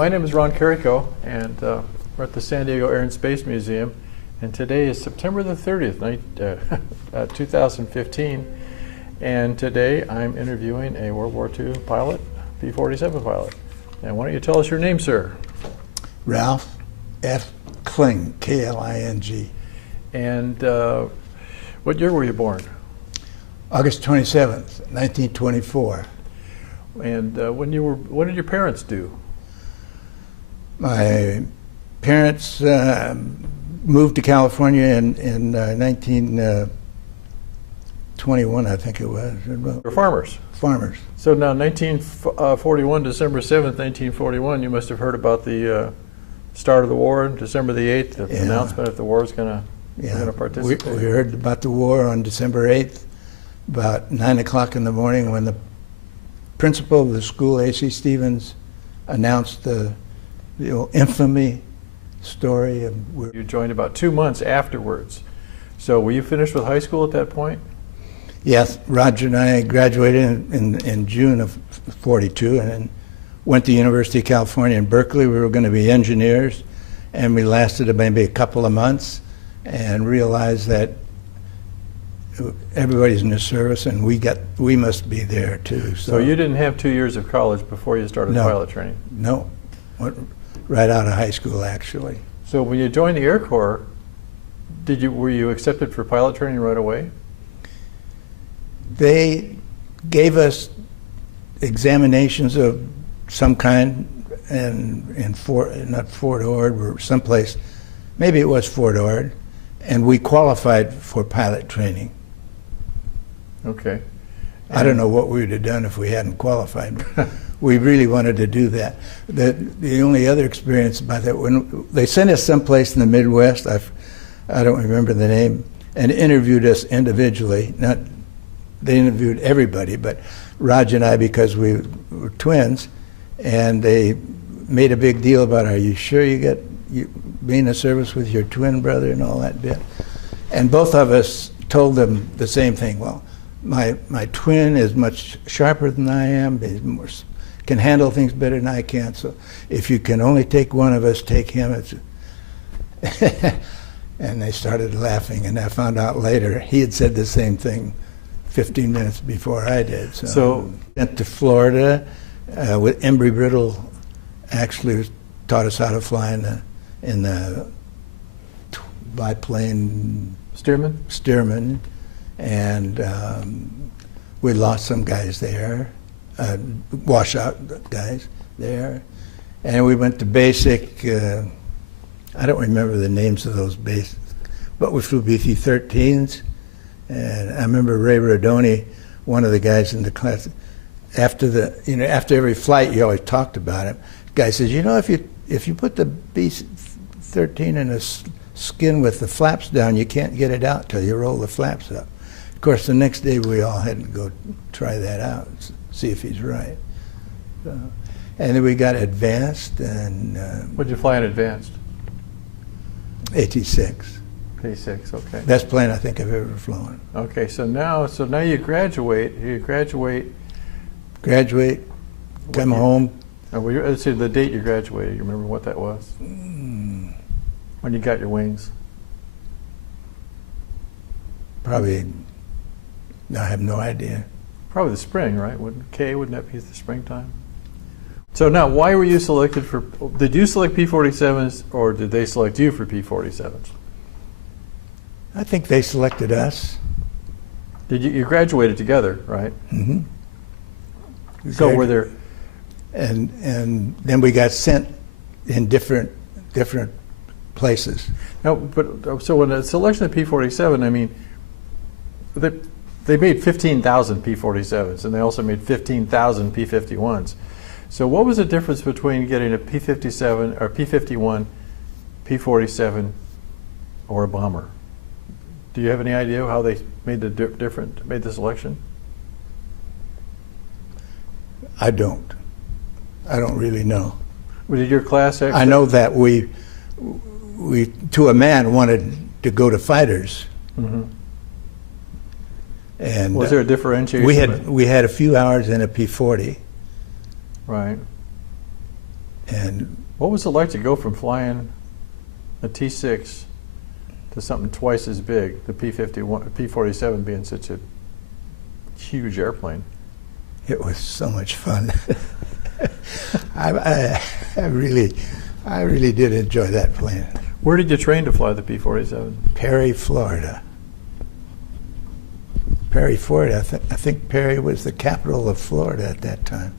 My name is Ron Carrico, and we're at the San Diego Air and Space Museum, and today is September the 30th, 2015, and today I'm interviewing a World War II pilot, P-47 pilot. And why don't you tell us your name, sir? Ralph F. Kling, K-L-I-N-G. And what year were you born? August 27th, 1924. And what did your parents do? My parents moved to California in 1921, I think it was. They're farmers. Farmers. So now 1941, December 7th, 1941, you must have heard about the start of the war, December the 8th, the announcement that the war is going to participate. We heard about the war on December 8th, about 9 o'clock in the morning, when the principal of the school, A.C. Stevens, announced the infamy story. You joined about 2 months afterwards. So were you finished with high school at that point? Yes, Roger and I graduated in June of 42 and then went to University of California in Berkeley. We were going to be engineers, and we lasted maybe a couple of months and realized that everybody's in the service and we must be there too. So you didn't have 2 years of college before you started pilot training? No, went right out of high school actually. So when you joined the Air Corps, were you accepted for pilot training right away? They gave us examinations of some kind in not Fort Ord or someplace, maybe it was Fort Ord, and we qualified for pilot training. Okay. I don't know what we would have done if we hadn't qualified. We really wanted to do that. The only other experience about that, when they sent us someplace in the Midwest, I don't remember the name, and interviewed us individually. They interviewed everybody, but Raj and I, because we were twins, and they made a big deal about, are you sure you being in service with your twin brother and all that bit? And both of us told them the same thing. Well, my twin is much sharper than I am, can handle things better than I can, so if you can only take one of us, take him. And they started laughing, and I found out later he had said the same thing 15 minutes before I did. So went to Florida with Embry-Riddle, actually taught us how to fly in the biplane Stearman, and we lost some guys there, washout guys there, and we went to basic. I don't remember the names of those bases, but we flew BC-13s. And I remember Ray Rodoni, one of the guys in the class, after every flight, you always talked about him. The guy says, if you put the B-13 in a skin with the flaps down, you can't get it out till you roll the flaps up. Of course, the next day we all had to go try that out, see if he's right. And then we got advanced. And what did you fly in advanced? AT-6. P-6, okay. Best plane I think I've ever flown. Okay, so now you graduate. Come home. Let's see the date you graduated. You remember what that was? When you got your wings? Probably, I have no idea. Probably the spring, right? Wouldn't that be the springtime? So now, why were you selected for, did you select P-47s or did they select you for P-47s? I think they selected us. You graduated together, right? Mm-hmm. So were there... And then we got sent in different places. No, but so when the selection of P-47, I mean, they made 15,000 P-47s, and they also made 15,000 P-51s. So what was the difference between getting a P-57 or P-51, P-47, or a bomber? Do you have any idea how they made the selection? I don't really know. Well, did your class actually? I know that we to a man wanted to go to fighters. Mm-hmm. And was there a differentiation? We had a few hours in a P-40. Right. And what was it like to go from flying a T-6 to something twice as big, the P-51, P-47 being such a huge airplane? it was so much fun. I really did enjoy that plane. Where did you train to fly the P-47? Perry, Florida. Perry, Florida. I think Perry was the capital of Florida at that time.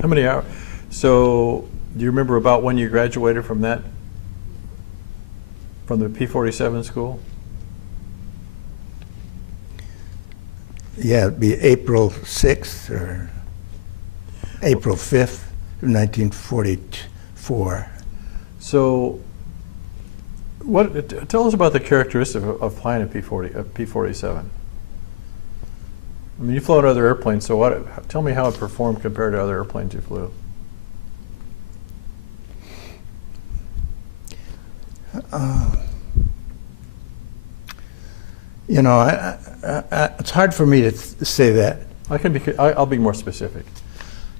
How many hours? So, do you remember about when you graduated from that, from the P-47 school? Yeah, it'd be April 6th or April 5th, 1944. So, tell us about the characteristics of flying a P-47. I mean, you flew other airplanes, so tell me how it performed compared to other airplanes you flew. You know, it's hard for me to say that. I'll be more specific.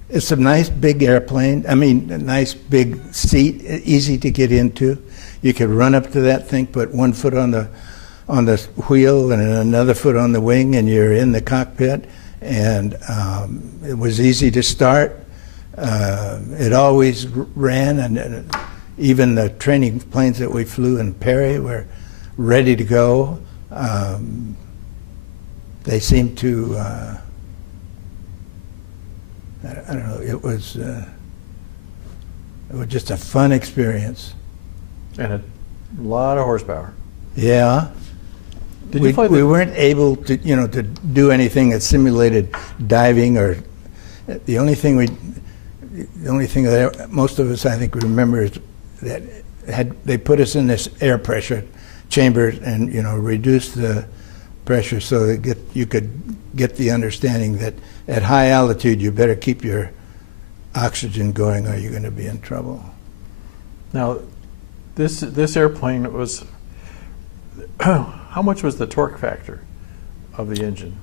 It's a nice big airplane. I mean, a nice big seat, easy to get into. You could run up to that thing, put one foot on the wheel and another foot on the wing, and you're in the cockpit. And it was easy to start. It always ran, and even the training planes that we flew in Perry were ready to go. They seemed to, I don't know, it was just a fun experience. And a lot of horsepower. Yeah. We weren't able to, to do anything that simulated diving, or the only thing that most of us, I think, remember is that they put us in this air pressure chamber and reduce the pressure so that you could get the understanding that at high altitude you better keep your oxygen going or you're going to be in trouble. Now, this airplane was, how much was the torque factor of the engine?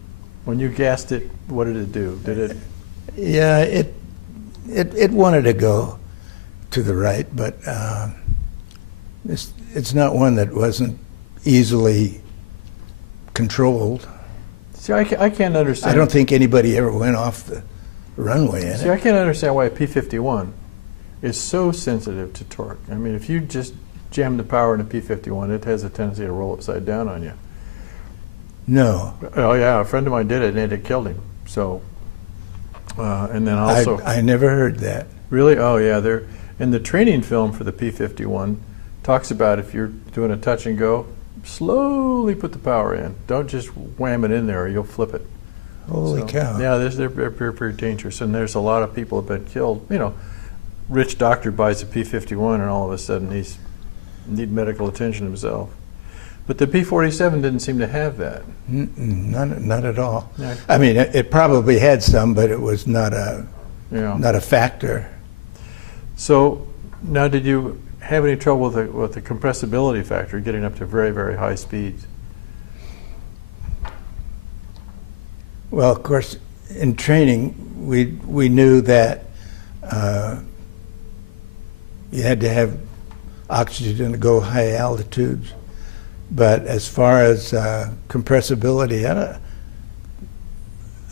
When you gassed it, what did it do? Did it? Yeah, it wanted to go to the right, but it's not one that wasn't easily controlled. See, I can't understand. I don't think anybody ever went off the runway in it. See, I can't understand why a P-51 is so sensitive to torque. I mean, if you just jam the power in a P-51, it has a tendency to roll upside down on you. No. Oh yeah, a friend of mine did it and it killed him. So, and then also. I never heard that. Really? Oh yeah, in the training film for the P-51 talks about if you're doing a touch and go, slowly put the power in. Don't just wham it in there or you'll flip it. Holy cow. Yeah, they're very dangerous, and there's a lot of people have been killed. Rich doctor buys a P-51 and all of a sudden he's need medical attention himself. But the P-47 didn't seem to have that. Not at all. Yeah. I mean, it probably had some, but it was not a factor. So now, did you have any trouble with the compressibility factor, getting up to very, very high speeds? Well, of course, in training, we knew that you had to have oxygen to go high altitudes. But as far as compressibility,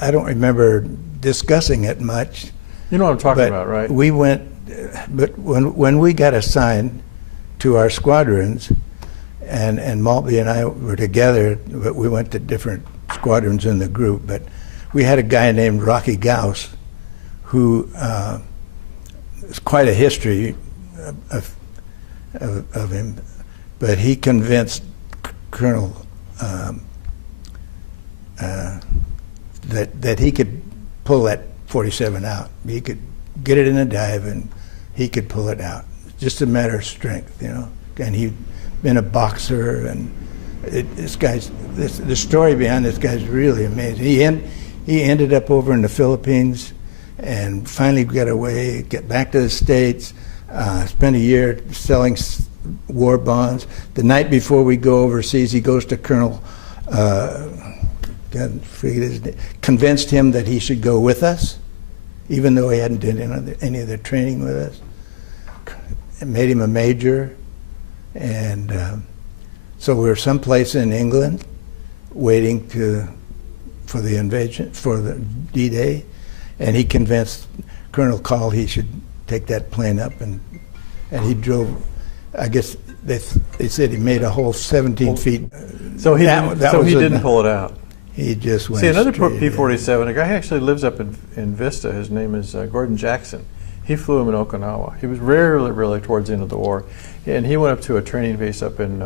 I don't remember discussing it much. You know what I'm talking about, right? We went, but when we got assigned to our squadrons, and Maltby and I were together, but we went to different squadrons in the group, but we had a guy named Rocky Gauss who is quite a history of him, but he convinced Colonel that he could pull that 47 out. He could get it in a dive and he could pull it out. Just a matter of strength, And he'd been a boxer, and the story behind this guy's really amazing. He ended up over in the Philippines and finally got away, get back to the States, spent a year selling war bonds. The night before we go overseas, he goes to Colonel, convinced him that he should go with us, even though he hadn't done any of the training with us. made him a major, and so we were someplace in England waiting for the invasion, for the D-Day, and he convinced Colonel Call he should take that plane up, and he drove. I guess they said he made a whole 17 feet. So he didn't pull it out. He just went. See, another straight P-47, a guy who actually lives up in Vista. His name is Gordon Jackson. He flew him in Okinawa. He was really towards the end of the war, and he went up to a training base up in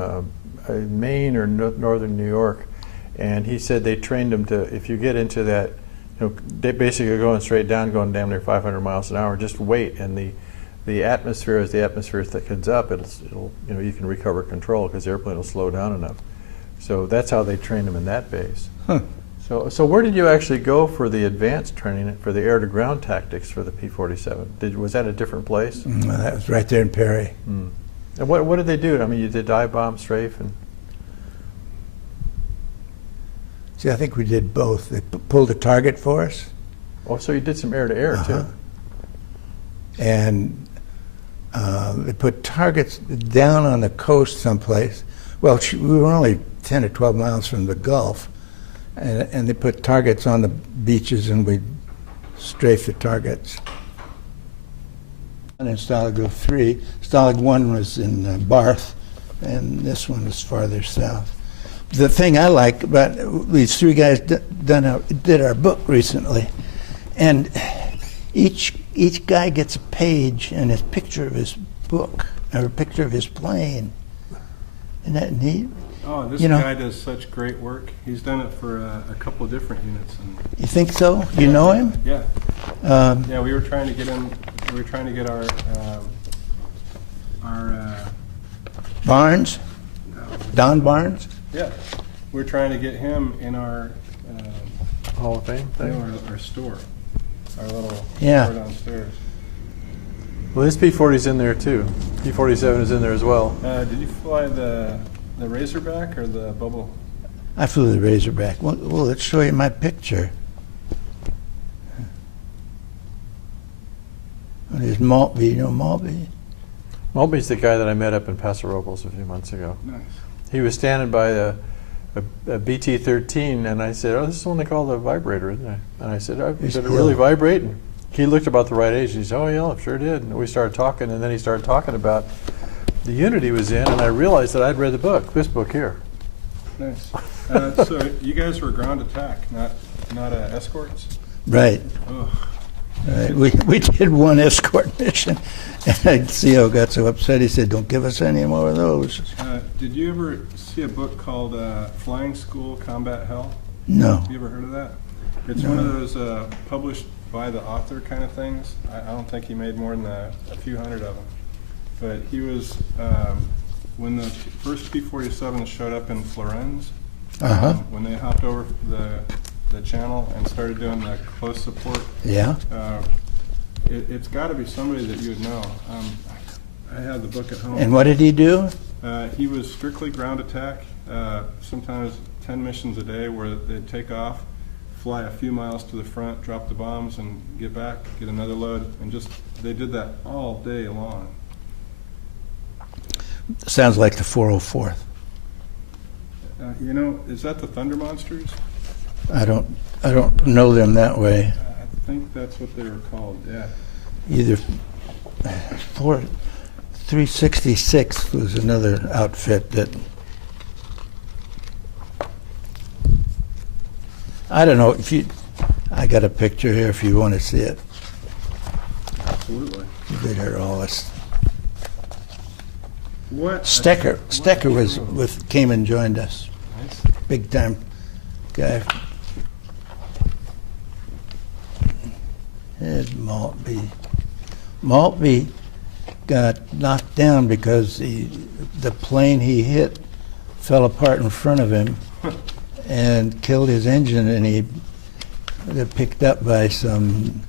Maine or northern New York, and he said they trained him to, if you get into that, they basically going straight down, going damn near 500 miles an hour, just wait, and the atmosphere, as the atmosphere thickens up, it'll you can recover control because the airplane will slow down enough. So that's how they trained him in that base. Huh. So where did you actually go for the advanced training for the air-to-ground tactics for the P-47? Was that a different place? That was right there in Perry. Mm. And what did they do? I mean, you did dive bomb, strafe, and. See, I think we did both. They pulled a target for us. Oh, so you did some air-to-air too. And they put targets down on the coast someplace. Well, we were only 10 or 12 miles from the Gulf. And they put targets on the beaches, and we'd strafe the targets. And in Stalag Luft 3, Stalag 1 was in Barth, and this one was farther south. The thing I like about these three guys did our book recently, and each guy gets a page and a picture of his book, or a picture of his plane. Isn't that neat? Oh, this guy does such great work. He's done it for a couple of different units. You think so? You know him? Yeah. Yeah, we were trying to get him. We were trying to get our Barnes? Don Barnes? Yeah, we're trying to get him in our Hall of Fame thing? Our store, our little store downstairs. Well, this P-40's in there too. P-47 is in there as well. Did you fly the Razorback or the Bubble? I flew the Razorback. Well, let's show you my picture. There's Maltby. You know Maltby? Maltby's the guy that I met up in Paso Robles a few months ago. Nice. He was standing by a BT-13, and I said, "Oh, this is the one they call the vibrator, isn't it?" And I said, "Oh, did it really vibrate?" And he looked about the right age. He said, "Oh, yeah, sure did." And we started talking, and then he started talking about the unit he was in, and I realized that I'd read the book, this book here. Nice. So you guys were ground attack, not escorts? Right. Ugh. Right. We did one escort mission, and CO got so upset he said, "Don't give us any more of those." Did you ever see a book called Flying School Combat Hell? No. Have you ever heard of that? It's one of those published by the author kind of things. I don't think he made more than a few hundred of them. But he was, when the first P-47 showed up in Florence, when they hopped over the channel and started doing the close support, it's got to be somebody that you would know. I have the book at home. And what did he do? He was strictly ground attack, sometimes 10 missions a day where they'd take off, fly a few miles to the front, drop the bombs, and get back, get another load, and they did that all day long. Sounds like the 404th. Is that the Thunder Monsters? I don't know them that way. I think that's what they were called. Yeah. Either 366 was another outfit that I don't know if you. I got a picture here if you want to see it. Absolutely. They heard all this. What? Stecker came and joined us. Nice. Big time guy. Here's Maltby. Maltby got knocked down because the plane he hit fell apart in front of him and killed his engine, and he got picked up by some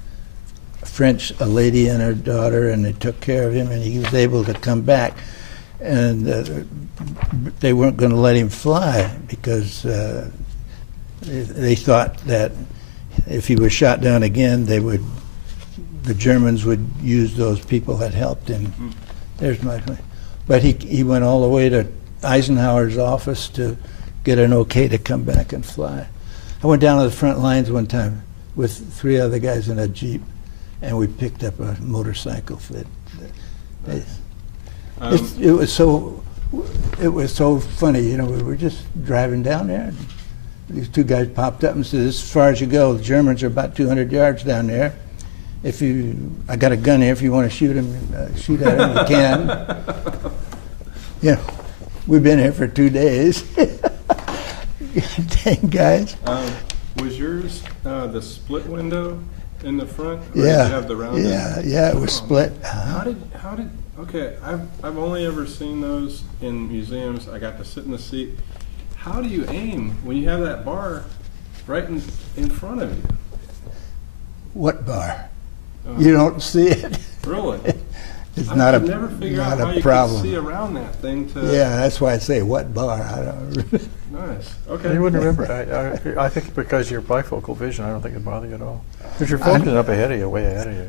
a lady and her daughter, and they took care of him, and he was able to come back. And they weren't going to let him fly because they thought that if he was shot down again, they would the Germans would use those people that helped him. There's my point. But he went all the way to Eisenhower's office to get an okay to come back and fly. I went down to the front lines one time with 3 other guys in a Jeep, and we picked up a motorcycle. It was so funny, you know. We were just driving down there, and these 2 guys popped up and said, "As far as you go, the Germans are about 200 yards down there. I got a gun here. If you want to shoot him, shoot at him, you can." Yeah, we've been here for 2 days. Dang, guys. Was yours the split window in the front? Or Yeah. Did you have the round? Yeah, it was split. How did? Okay, I've only ever seen those in museums. I got to sit in the seat. How do you aim when you have that bar right in front of you? What bar? You don't see it. Really? It's I not could never figure out not how a you problem. could see around that thing to. Yeah, that's why I say what bar. I don't. Nice. Okay. You wouldn't remember. I think because of your bifocal vision, I don't think it'd bother you at all. Because you're focusing up ahead of you, way ahead of you.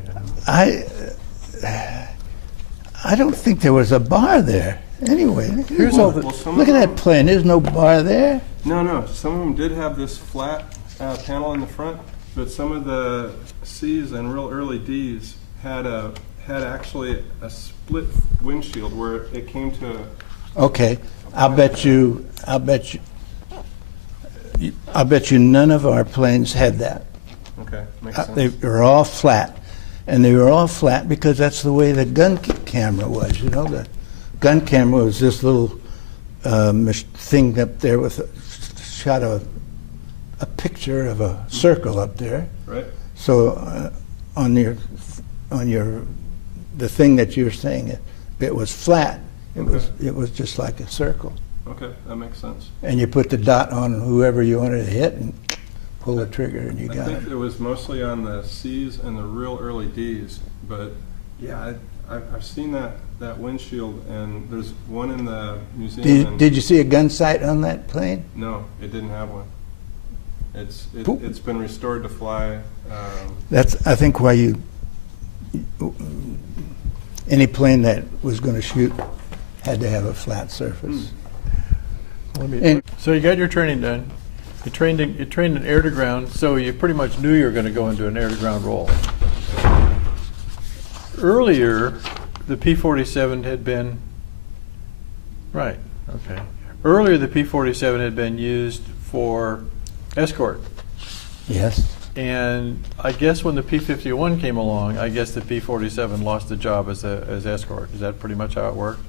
I don't think there was a bar there. Anyway, Here's all the- look at that plane. There's no bar there. No. Some of them did have this flat panel in the front, but some of the C's and real early D's had actually a split windshield where it came to. Okay, I'll bet you none of our planes had that. Okay, makes sense. They were all flat, and they were all flat because that's the way the gun camera was. You know, the gun camera was this little thing up there with shot a picture of a circle up there. Right. So on the thing that you're saying, it was flat. It was just like a circle. Okay, that makes sense. And you put the dot on whoever you wanted to hit and pull the trigger, and you I got think it. it was mostly on the C's and the real early D's, but yeah, I've seen that windshield, and there's one in the museum. Did you see a gun sight on that plane? No, it didn't have one. It's been restored to fly. That's, I think, why any plane that was going to shoot had to have a flat surface. So you got your training done. You trained in air to ground, so you pretty much knew you were going to go into an air to ground role. Earlier, the P-47 had been right. Okay. Earlier, the P-47 had been used for escort. Yes. And I guess when the P-51 came along, I guess the P-47 lost the job as escort. Is that pretty much how it worked?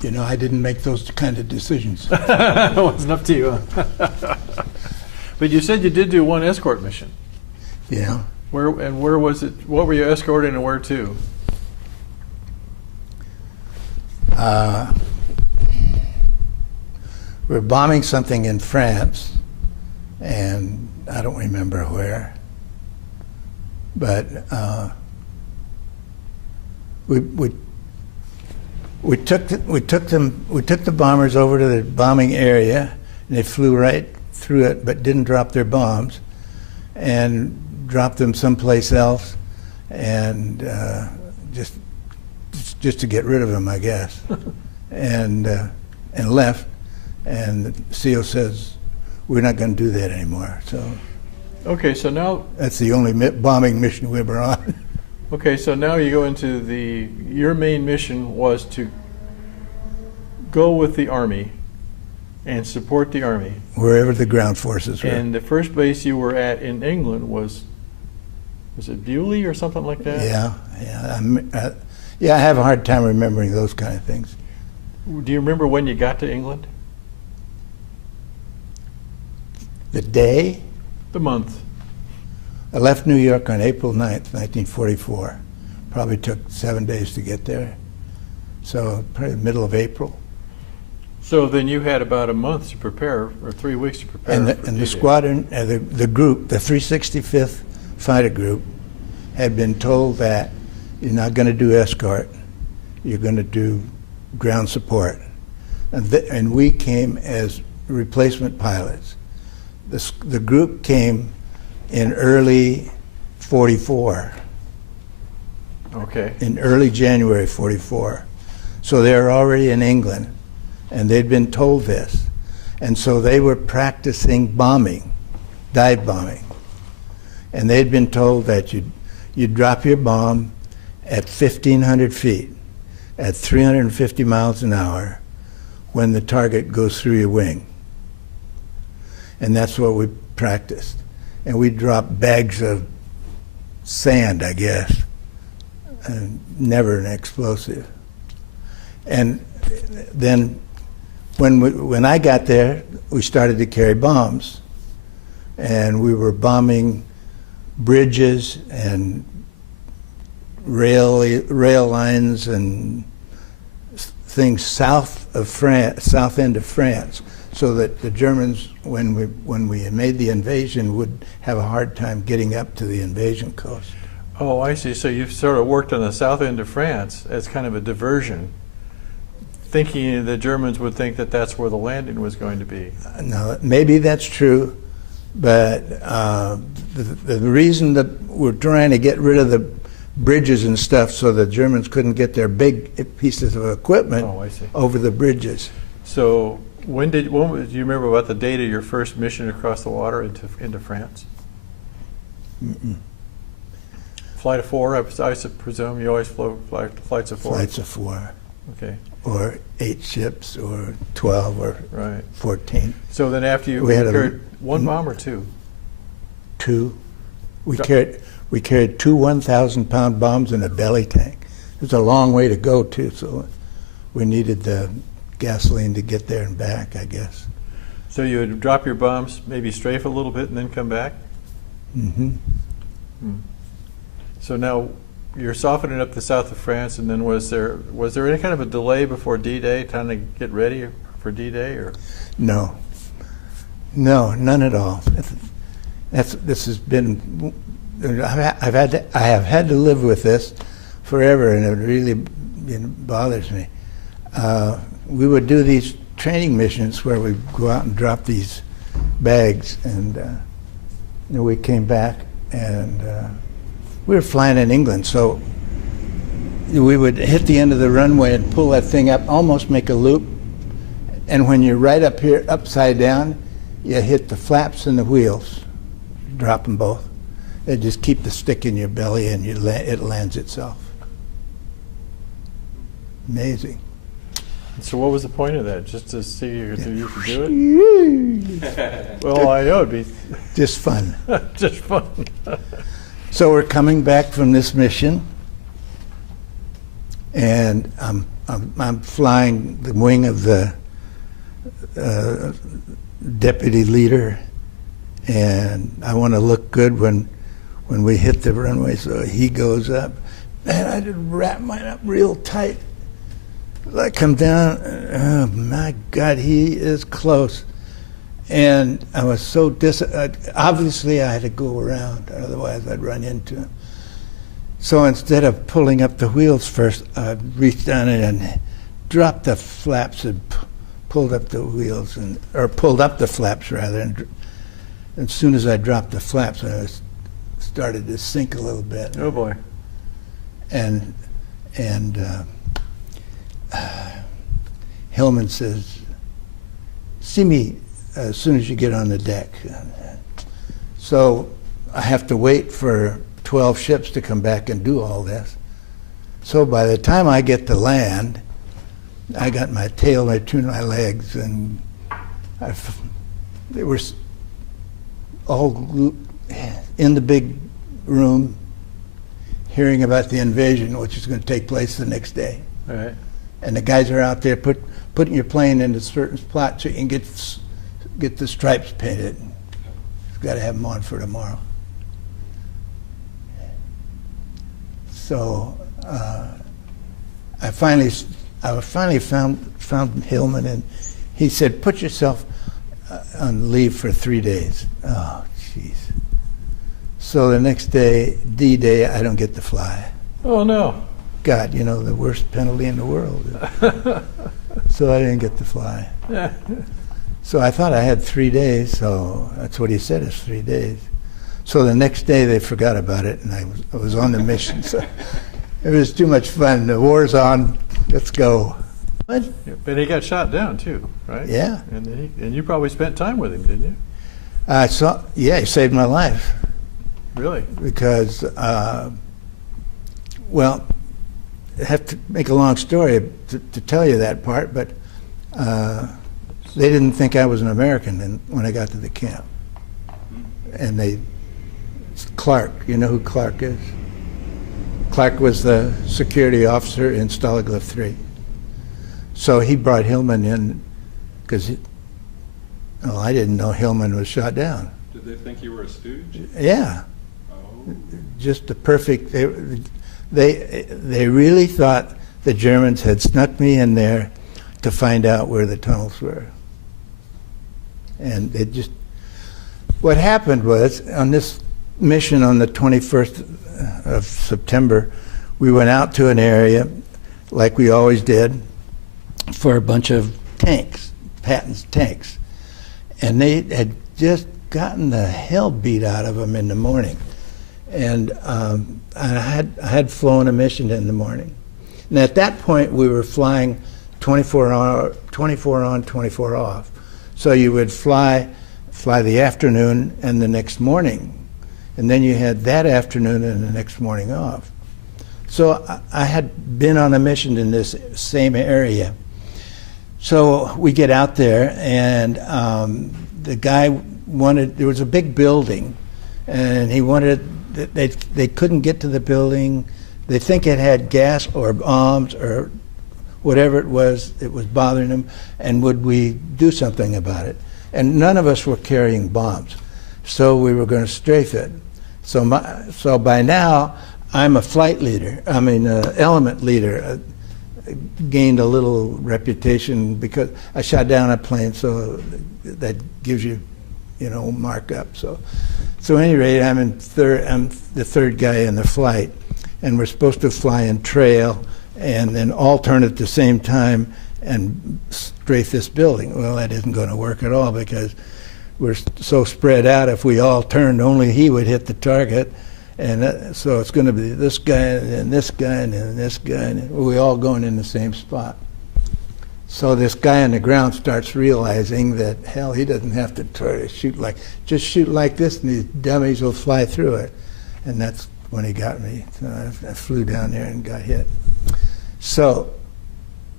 You know, I didn't make those kind of decisions. It wasn't up to you. But you said you did do one escort mission. Yeah. Where was it? What were you escorting, and where to? We were bombing something in France, and I don't remember where. But we took the bombers over to the bombing area, and they flew right through it, but didn't drop their bombs, and dropped them someplace else, and just to get rid of them, I guess, and left. And the CO says, "We're not going to do that anymore." So. Okay, so now That's the only bombing mission we were on. okay, so now you go into your main mission was to go with the Army and support the Army. Wherever the ground forces were. And the first base you were at in England was it Bewley or something like that? Yeah, I have a hard time remembering those kind of things. Do you remember when you got to England? The day? The month. I left New York on April 9th, 1944. Probably took 7 days to get there. So probably the middle of April. So then you had about a month to prepare, or 3 weeks to prepare. And for the D-Day. squadron, the group, the 365th Fighter Group, had been told that you're not going to do escort, you're going to do ground support. And we came as replacement pilots. The group came in early 44. Okay. In early January 44. So they were already in England, and they'd been told this. And so they were practicing bombing, dive bombing. And they'd been told that you'd drop your bomb at 1,500 feet, at 350 miles an hour, when the target goes through your wing. And that's what we practiced. And we dropped bags of sand, I guess, and never an explosive. And then when I got there, we started to carry bombs. And we were bombing bridges and rail lines and things south end of France, so that the Germans, when we made the invasion, would have a hard time getting up to the invasion coast. Oh, I see. So you've sort of worked on the south end of France as kind of a diversion, thinking the Germans would think that that's where the landing was going to be. No, maybe that's true, but the reason that we're trying to get rid of the bridges and stuff so the Germans couldn't get their big pieces of equipment over the bridges. So do you remember about the date of your first mission across the water into France? Mm-mm. Flight of 4, I presume you always flights of 4? Flights of 4. Okay. Or 8 ships, or 12, or 14. So then after you carried one bomb or two? 2. We carried 2 1,000-pound bombs in a belly tank. It was a long way to go, too, so we needed the gasoline to get there and back, I guess. So you would drop your bombs, maybe strafe a little bit, and then come back? Mm-hmm. So now you're softening up the south of France, and then was there any kind of a delay before D-Day, trying to get ready for D-Day, or? No, none at all. This has been. I have had to live with this forever, and it really bothers me. We would do these training missions where we go out and drop these bags, and we came back, and we were flying in England, so we would hit the end of the runway and pull that thing up, almost make a loop, and when you're right up here, upside down, you hit the flaps and the wheels, drop them both. They just keep the stick in your belly, and it lands itself. Amazing. So what was the point of that? Just to see if you could do it? Well, I know it'd be just fun. Just fun. So we're coming back from this mission, and I'm flying the wing of the deputy leader, and I want to look good when we hit the runway. So he goes up, and I just wrap mine up real tight. I come down, oh my God, he is close. And I was so obviously I had to go around, otherwise I'd run into him. So instead of pulling up the wheels first, I reached down and dropped the flaps and pulled up the wheels, or pulled up the flaps rather. And as soon as I dropped the flaps, I started to sink a little bit. Oh boy! And Hillman says, "See me as soon as you get on the deck." So I have to wait for 12 ships to come back and do all this. So by the time I get to land, I got my tail between my legs, and they were all in the big room hearing about the invasion, which is going to take place the next day. All right. And the guys are out there putting your plane into a certain spot so you can get the stripes painted. You've got to have them on for tomorrow. So I finally found Hillman, and he said, "Put yourself on leave for 3 days." Oh, jeez. So the next day, D-Day, I don't get to fly. Oh no! God, the worst penalty in the world. So I didn't get to fly. So I thought I had 3 days, so that's what he said, is 3 days. So the next day they forgot about it, and I was on the mission. So it was too much fun. The war's on. Let's go. But he got shot down too, right? Yeah. And you probably spent time with him, didn't you? Yeah, he saved my life. Really? Because, well, I have to make a long story to tell you that part, but they didn't think I was an American when I got to the camp. And Clark, you know who Clark is? Clark was the security officer in Stalag Luft 3. So he brought Hillman in because, I didn't know Hillman was shot down. Did they think you were a stooge? Yeah. Oh. Just the perfect, they really thought the Germans had snuck me in there to find out where the tunnels were. And it just, what happened was, on this mission on the 21st of September, we went out to an area, like we always did, for a bunch of tanks, Patton's tanks. And they had just gotten the hell beat out of them in the morning. And I had flown a mission in the morning. And at that point, we were flying 24 on, 24 off. So you would fly the afternoon and the next morning. And then you had that afternoon and the next morning off. So I had been on a mission in this same area. So we get out there, and the guy wanted, there was a big building, and he wanted, they couldn't get to the building. They think it had gas or bombs or whatever it was bothering them, and would we do something about it? And none of us were carrying bombs, so we were going to strafe it. So by now, I'm a flight leader, element leader. Gained a little reputation because I shot down a plane, so that gives you, markup. So at any rate, I'm the third guy in the flight, and we're supposed to fly in trail and then all turn at the same time and strafe this building. Well, that isn't going to work at all because we're so spread out. If we all turned, only he would hit the target. And so it's going to be this guy and this guy and then this guy, and we're all going in the same spot. So this guy on the ground starts realizing that, hell, he doesn't have to try to just shoot like this and these dummies will fly through it. And that's when he got me. So I flew down there and got hit. So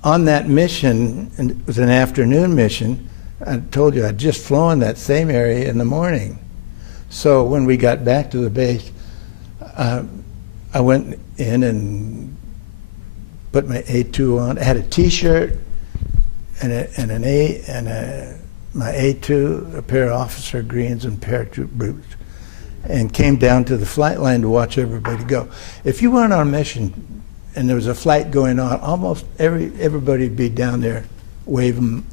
on that mission, and it was an afternoon mission, I told you I'd just flown that same area in the morning. So when we got back to the base, I went in and put my A2 on. I had a T-shirt and my A2, a pair of officer greens and parachute boots, and came down to the flight line to watch everybody go. If you went on a mission and there was a flight going on, almost everybody would be down there waving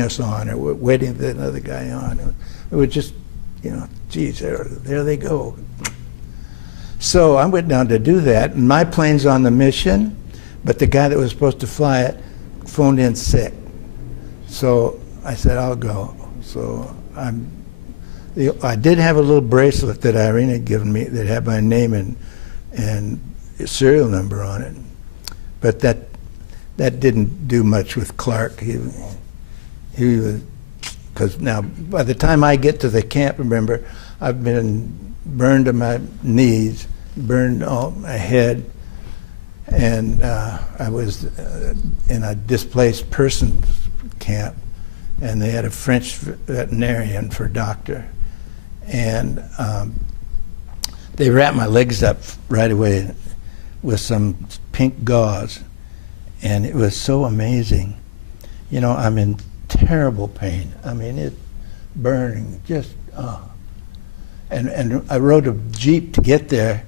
us on or waiting for another guy on. It would just, geez, there they go. So I went down to do that, and my plane's on the mission, but the guy that was supposed to fly it phoned in sick. So I said, I'll go. So I did have a little bracelet that Irene had given me that had my name and serial number on it, but that didn't do much with Clark. He was, because now by the time I get to the camp, remember, I've been burned to my knees, burned all my head, and I was in a displaced persons camp, and they had a French veterinarian for doctor, and they wrapped my legs up right away with some pink gauze, and it was so amazing. I'm in terrible pain. It burning, just, And I rode a Jeep to get there,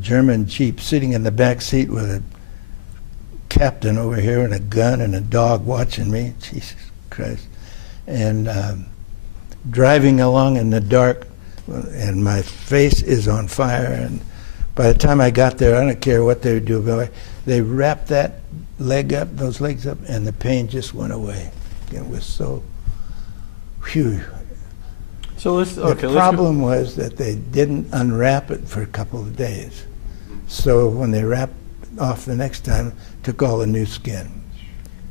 German Jeep, sitting in the back seat with a captain over here and a gun and a dog watching me. Jesus Christ. And driving along in the dark, and my face is on fire. And by the time I got there, I don't care what they would do about it. They wrapped that those legs up, and the pain just went away. It was so, phew. So let's, okay, The problem was that they didn't unwrap it for a couple of days. So when they wrapped off the next time, took all the new skin.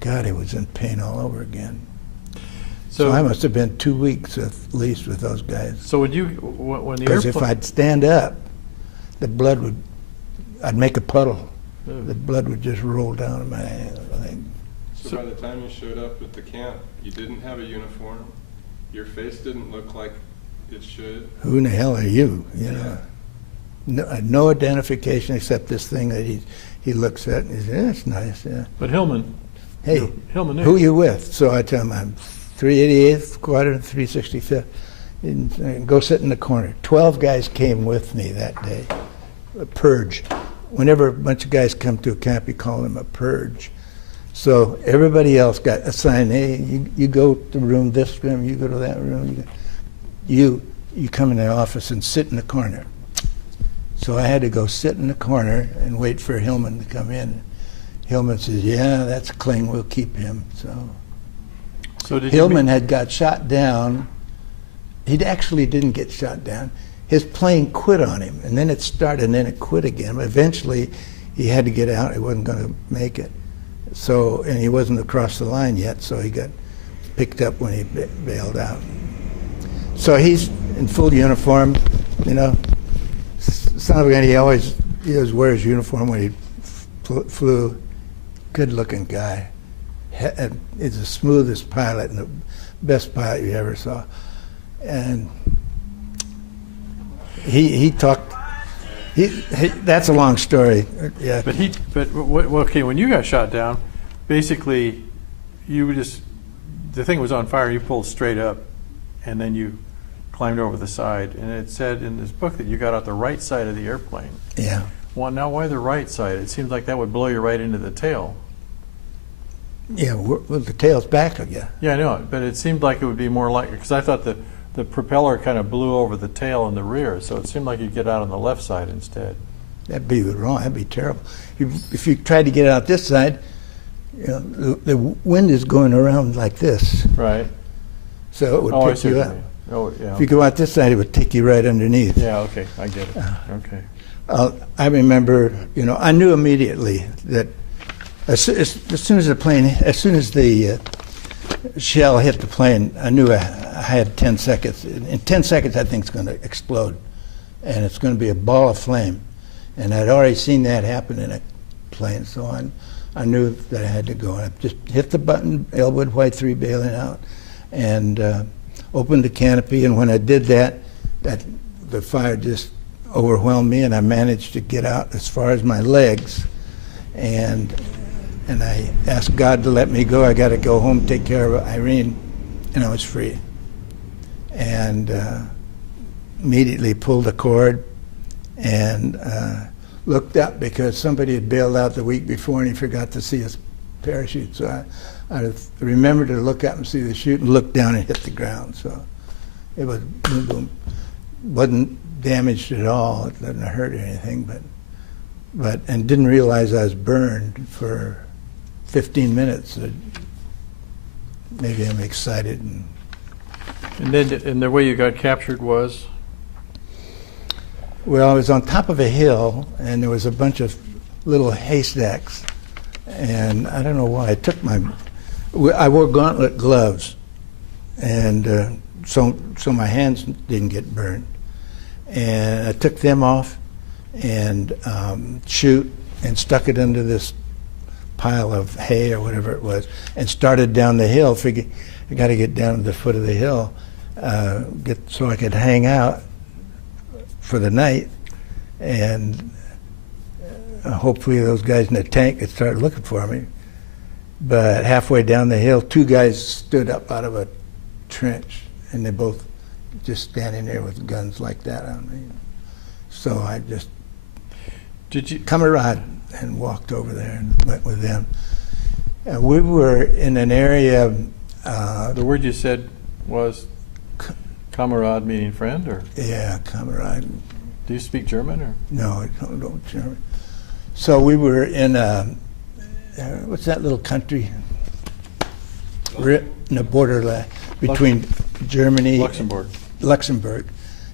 God, it was in pain all over again. So I must have been 2 weeks at least with those guys. So when the Because airplane... if I'd stand up, the blood would, I'd make a puddle. Oh. The blood would just roll down my leg. So by the time you showed up at the camp, you didn't have a uniform. Your face didn't look like it should. Who in the hell are you? You know, no identification except this thing that he looks at and he says, "That's nice." Yeah. But Hillman, Hey, Hillman knew. who you with? So I tell him I'm 388th Squadron, 365th. And go sit in the corner. 12 guys came with me that day. A purge. Whenever a bunch of guys come to a camp, you call them a purge. So everybody else got assigned, hey, you go to room, this room, you go to that room. You come in the office and sit in the corner. So I had to go sit in the corner and wait for Hillman to come in. Hillman says, yeah, that's Kling, we'll keep him. So did Hillman had got shot down. He actually didn't get shot down. His plane quit on him, and then it started, and then it quit again. But eventually, he had to get out. He wasn't going to make it. So, and he wasn't across the line yet, so he got picked up when he bailed out. So he's in full uniform, you know. Son of a gun, he always wear his uniform when he flew. Good-looking guy. He's the smoothest pilot and the best pilot you ever saw. And he talked. That's a long story. Yeah. Okay, when you got shot down, basically, the thing was on fire. You pulled straight up, and then you climbed over the side. And it said in this book that you got out the right side of the airplane. Yeah. Well, now why the right side? It seems like that would blow you right into the tail. Yeah, well, the tail's back of you. Yeah, I know, but it seemed like it would be more like, because I thought the propeller kind of blew over the tail in the rear, so it seemed like you'd get out on the left side instead. That'd be wrong. That'd be terrible. If you tried to get out this side, you know, the wind is going around like this. Right. So it would pick you up. Oh, yeah. If you go out this side, it would take you right underneath. Yeah, okay, I get it. Okay. I remember, you know, I knew immediately that as soon as the shell hit the plane, I knew I had 10 seconds. In 10 seconds, I think it's going to explode, and it's going to be a ball of flame. And I'd already seen that happen in a plane, so I knew that I had to go. I just hit the button, Elwood White 3 bailing out, and opened the canopy. And when I did that, the fire just overwhelmed me, and I managed to get out as far as my legs. And I asked God to let me go. I got to go home, take care of Irene, and I was free. And immediately pulled the cord and looked up because somebody had bailed out the week before and he forgot to see his parachute. So I remembered to look up and see the chute and look down and hit the ground. So it was boom, boom. Wasn't damaged at all. It didn't hurt or anything, but and didn't realize I was burned for 15 minutes. Maybe I'm excited. And the way you got captured was? Well, I was on top of a hill, and there was a bunch of little haystacks, and I don't know why. I wore gauntlet gloves, and so my hands didn't get burned. And I took them off and chute and stuck it into this pile of hay or whatever it was, and started down the hill. Figured I got to get down to the foot of the hill, so I could hang out for the night, and hopefully those guys in the tank could start looking for me. But halfway down the hill, two guys stood up out of a trench, and they both just standing there with guns like that on me. So I just camarade and walked over there and went with them. We were in an area. The word you said was camarade, meaning friend, or? Yeah, camarade. Do you speak German, or? No, I don't German. So we were in what's that little country? In the borderline between Germany. Luxembourg. Luxembourg.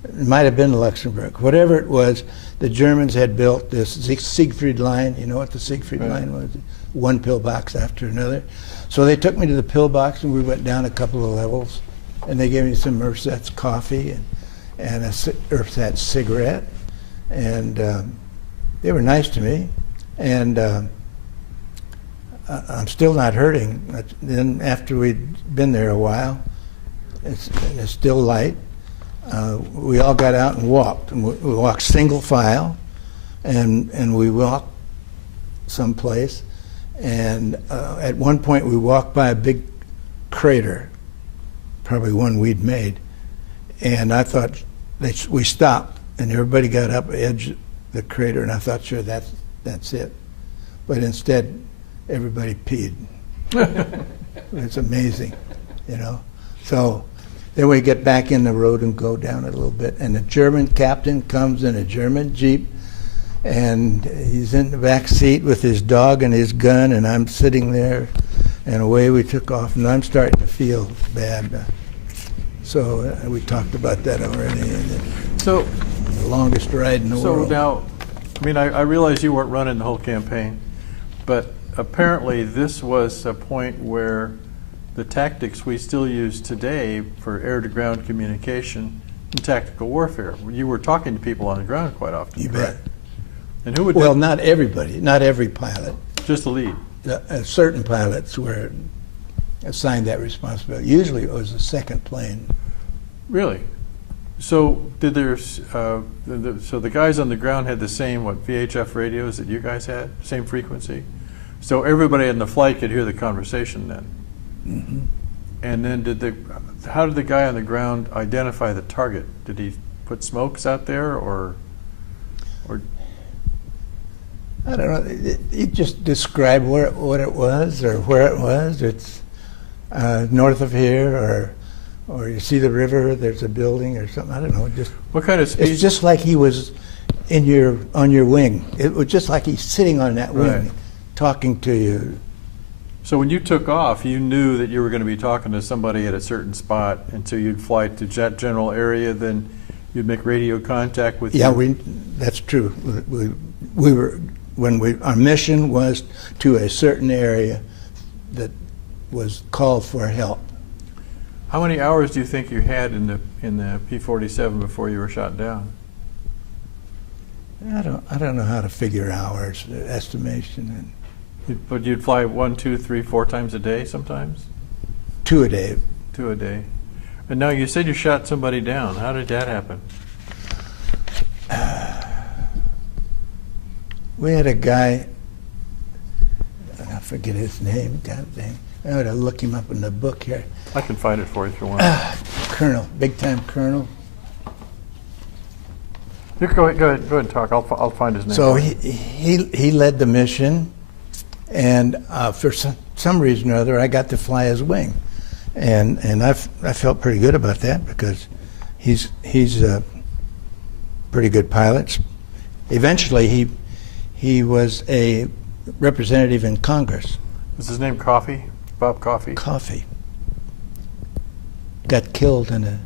It might have been Luxembourg. Whatever it was, the Germans had built this Siegfried line. You know what the Siegfried line was? One pillbox after another. So they took me to the pillbox, and we went down a couple of levels, and they gave me some Ersatz coffee and a Ersatz cigarette, and they were nice to me. And I'm still not hurting. Then after we'd been there a while, it's still light. We all got out and walked. And we walked single file, and we walked someplace. And at one point, we walked by a big crater, probably one we'd made. And I thought we stopped, and everybody got up edge of the crater, and I thought, sure, that's it. But instead, everybody peed. It's amazing, you know. So then we get back in the road and go down a little bit, and a German captain comes in a German Jeep, and he's in the back seat with his dog and his gun, and I'm sitting there, and away we took off, and I'm starting to feel bad. So we talked about that already. So the longest ride in the world. So now, I mean, I realize you weren't running the whole campaign, but apparently this was a point where the tactics we still use today for air-to-ground communication and tactical warfare. You were talking to people on the ground quite often. You bet. And who would? Well, not everybody, not every pilot. Just the lead. Certain pilots were assigned that responsibility. Usually, it was the second plane. Really? So did there? So the guys on the ground had the same VHF radios that you guys had, same frequency. So everybody in the flight could hear the conversation then. Mm-hmm. And then how did the guy on the ground identify the target? Did he put smokes out there, or? I don't know. He just described what it was or where it was. It's north of here, or you see the river. There's a building or something. I don't know. Just what kind of speed? It's just like he was on your wing. It was just like he's sitting on that wing, right, talking to you. So when you took off, you knew that you were going to be talking to somebody at a certain spot, and so you'd fly to that general area. Then you'd make radio contact with. Yeah, that's true. We were. Our mission was to a certain area that was called for help. How many hours do you think you had in the P-47 before you were shot down? I don't know how to figure hours, estimation. But you'd fly 1, 2, 3, 4 times a day sometimes? 2 a day. 2 a day. And now you said you shot somebody down. How did that happen? We had a guy, I forget his name, God dang. I ought to look him up in the book here. I can find it for you if you want. Colonel, big-time colonel. You go ahead and talk. I'll find his name. So he led the mission, and for some reason or other, I got to fly his wing, and I felt pretty good about that because he's a pretty good pilot. Eventually, he was a representative in Congress. Was his name Coffee? Bob Coffee? Coffee. Got killed in a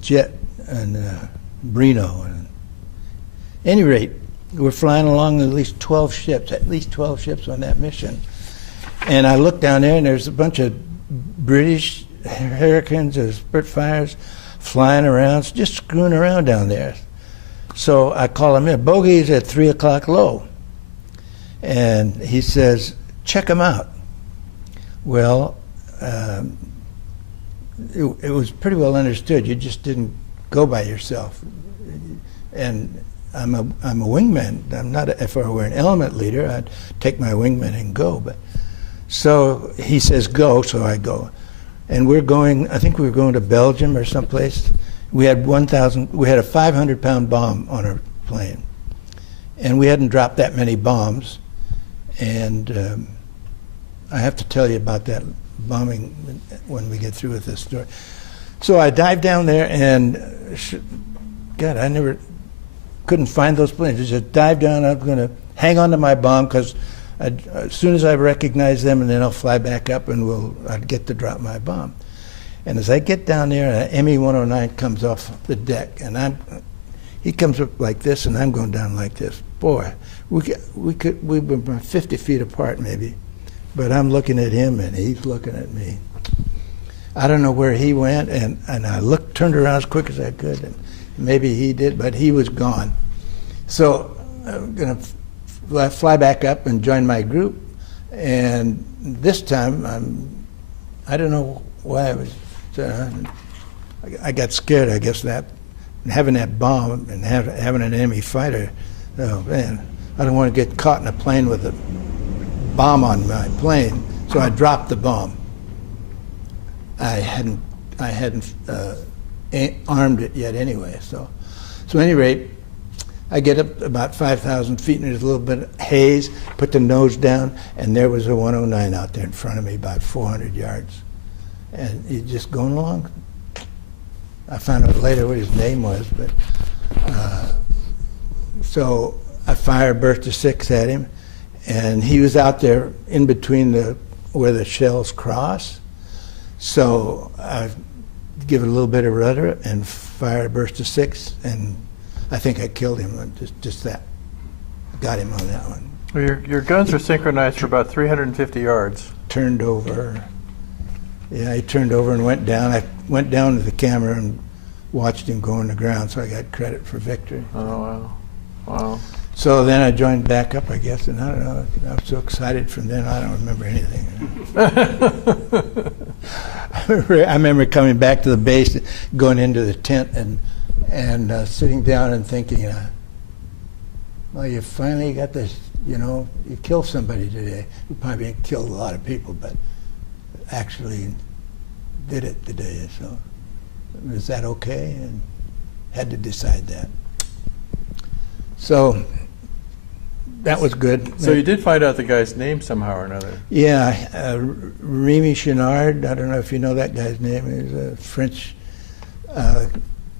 jet in Reno. At any rate, we're flying along at least 12 ships on that mission. And I look down there, and there's a bunch of British Hurricanes or Spitfires flying around, just screwing around down there. So I call him in. Bogey's at 3 o'clock low. And he says, check them out. Well, it was pretty well understood. You just didn't go by yourself. And I'm a wingman. I'm not. If I were an element leader, I'd take my wingman and go. But so he says go, so I go. And we're going. I think we were going to Belgium or someplace. We had a 500-pound bomb on our plane, and we hadn't dropped that many bombs. And I have to tell you about that bombing when we get through with this story. So I dived down there, and God, I couldn't find those planes. I just dived down. I was going to hang on to my bomb because as soon as I recognize them, and then I'll fly back up, and I'd get to drop my bomb. And as I get down there, an ME-109 comes off the deck, and he comes up like this, and I'm going down like this. Boy, we were about 50 feet apart maybe, but I'm looking at him, and he's looking at me. I don't know where he went, and I turned around as quick as I could, and maybe he did, but he was gone. So I'm going to fly back up and join my group, and this time I don't know why I got scared, I guess, that having that bomb and having an enemy fighter. Oh man, I don't want to get caught in a plane with a bomb on my plane, so I dropped the bomb. I hadn't armed it yet anyway. So at any rate, I get up about 5,000 feet, and there's a little bit of haze, put the nose down, and there was a 109 out there in front of me, about 400 yards. And he's just going along. I found out later what his name was, but so I fired a burst of 6 at him, and he was out there in between where the shells cross. So I give it a little bit of rudder and fired a burst of 6, and I think I killed him. Just that, got him on that one. Well, your guns are synchronized for about 350 yards. Turned over. Yeah, he turned over and went down. I went down to the camera and watched him go on the ground, so I got credit for victory. Oh, wow. Wow. So then I joined back up, I guess, and I don't know, I was so excited from then, I don't remember anything. I remember coming back to the base, going into the tent, and sitting down and thinking, well, you finally got this, you killed somebody today. You probably killed a lot of people, but actually did it today. So is that okay? And had to decide that. So that was good. So you did find out the guy's name somehow or another. Yeah, Remy Chenard, I don't know if you know that guy's name. He's a French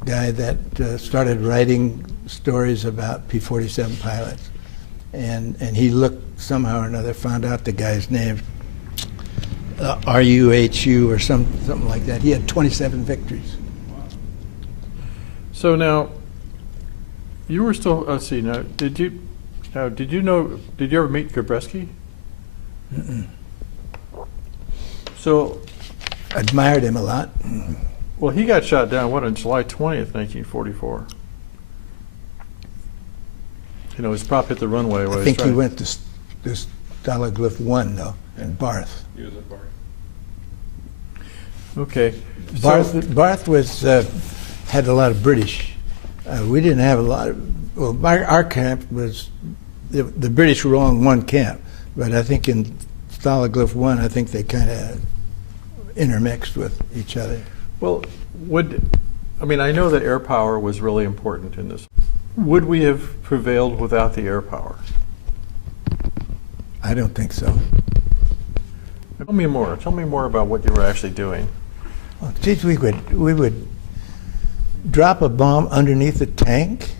guy that started writing stories about P-47 pilots. And he looked somehow or another, found out the guy's name, RUHU or something like that. He had 27 victories. So now, you were still, let's see, now, did you ever meet Gabreski? Mm-mm. So. Admired him a lot. Well, he got shot down, on July 20th, 1944. His prop hit the runway. I think he went to Stalag Luft 1, though, in Barth. He was at Barth. Okay. Barth was, had a lot of British. We didn't have a lot of, well, our camp was, the British were all in one camp, but I think in Stalag Luft 1, I think they kind of intermixed with each other. Well, I know that air power was really important in this. Would we have prevailed without the air power? I don't think so. Tell me more. Tell me more about what you were actually doing. Well, geez, we would drop a bomb underneath a tank.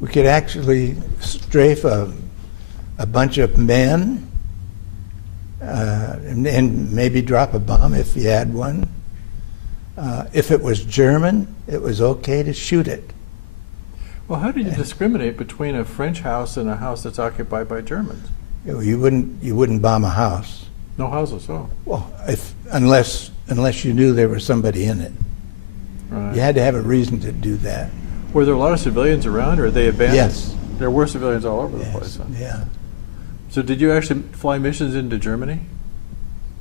We could actually strafe a bunch of men and maybe drop a bomb if you had one. If it was German, it was okay to shoot it. Well, how did you discriminate between a French house and a house that's occupied by Germans? You wouldn't bomb a house. No houses, oh. Well, unless you knew there was somebody in it. Right. You had to have a reason to do that. Were there a lot of civilians around, or are they abandoned? Yes. There were civilians all over the place. Huh? Yeah. So did you actually fly missions into Germany?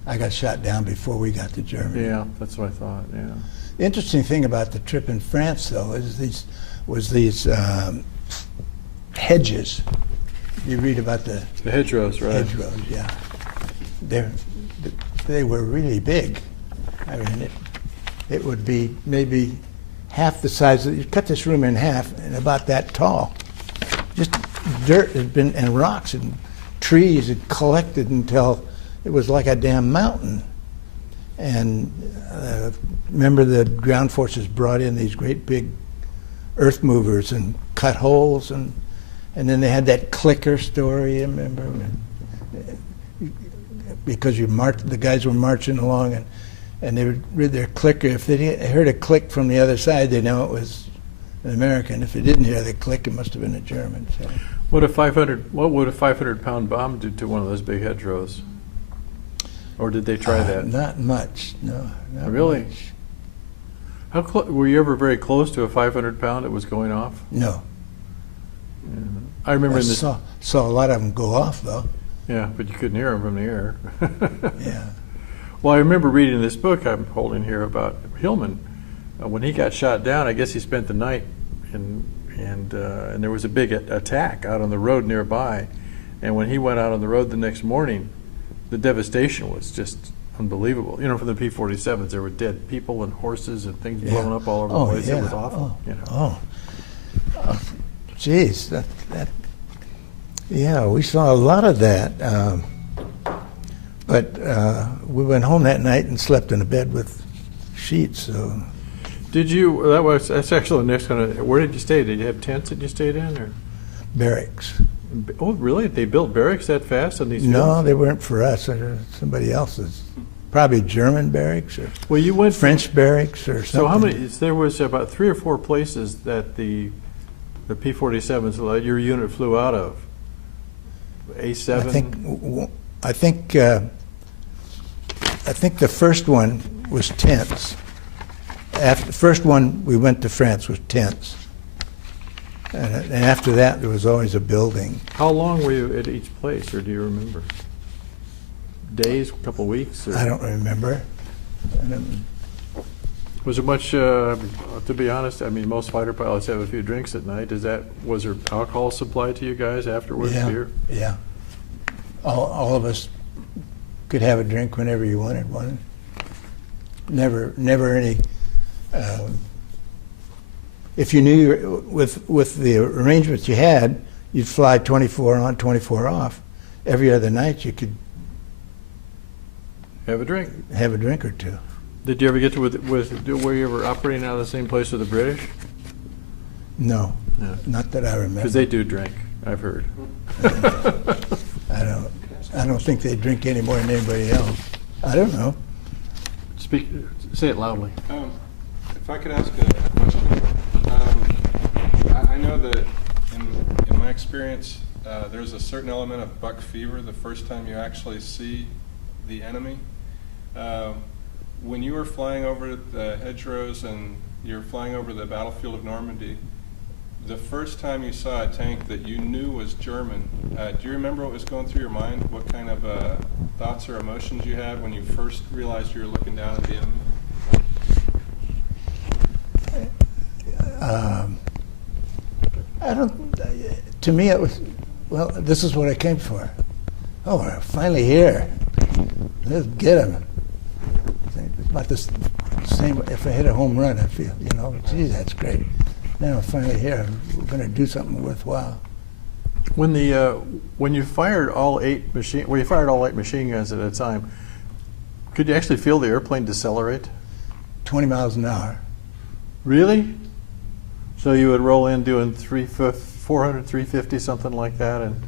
I got shot down before we got to Germany. Yeah, that's what I thought, yeah. The interesting thing about the trip in France, though, is these hedges. You read about the hedgerows, right? Hedgerows, yeah. They were really big. I mean, it would be maybe half the size. You cut this room in half, and about that tall. Just dirt and rocks and trees had collected until it was like a damn mountain. And remember, the ground forces brought in these great big earth movers and cut holes, and then they had that clicker story, remember? Because the guys were marching along, and they would read their clicker. If they heard a click from the other side, they know it was an American. If they didn't hear the click, it must have been a German. So. What would a 500-pound bomb do to one of those big hedgerows? Or did they try that? Not much, no. Not really? Much. Were you ever very close to a 500-pound that was going off? No. Yeah. I remember saw a lot of them go off, though. Yeah, but you couldn't hear them from the air. Yeah. Well, I remember reading this book I'm holding here about Hillman. When he got shot down, I guess he spent the night, and there was a big attack out on the road nearby. And when he went out on the road the next morning, the devastation was just unbelievable. You know, from the P-47s, there were dead people and horses and things blowing up all over the place. Yeah. It was awful. Oh, you know. Geez, yeah, we saw a lot of that. But we went home that night and slept in a bed with sheets. So. Did you? That's actually the next one. Where did you stay? Did you have tents that you stayed in, or barracks? Oh, really? They built barracks that fast on these? No, fields? they weren't for us. Somebody else's. Probably German barracks or you went French barracks or something. So how many? There was about 3 or 4 places that the P-47s, your unit flew out of. A7. I think the first one was tents. After the first one we went to France was tents, and after that there was always a building. How long were you at each place, or do you remember? Days, a couple of weeks? Or? I don't remember. Was there much? To be honest, I mean, most fighter pilots have a few drinks at night. Was there alcohol supplied to you guys afterwards? Yeah, beer? yeah. All of us could have a drink whenever you wanted one. Never any. If you knew with the arrangements you had, you'd fly 24 on, 24 off. Every other night you could have a drink. Have a drink or two. Did you ever get to were you ever operating out of the same place with the British? No, not that I remember. Because they do drink, I've heard. I don't think they drink any more than anybody else. I don't know. Say it loudly. If I could ask a question, I know that in my experience, there's a certain element of buck fever the first time you actually see the enemy. When you were flying over the hedgerows and you're flying over the battlefield of Normandy, the first time you saw a tank that you knew was German, do you remember what was going through your mind? What kind of thoughts or emotions you had when you first realized you were looking down at the enemy? To me it was, well, this is what I came for. Oh, we're finally here. Let's get him. It's about the same, if I hit a home run, I feel, gee, that's great. Now I'm finally here. We're going to do something worthwhile. When you fired all 8 machine guns at a time, could you actually feel the airplane decelerate? 20 miles an hour. Really? So you would roll in doing 400, 350, something like that, and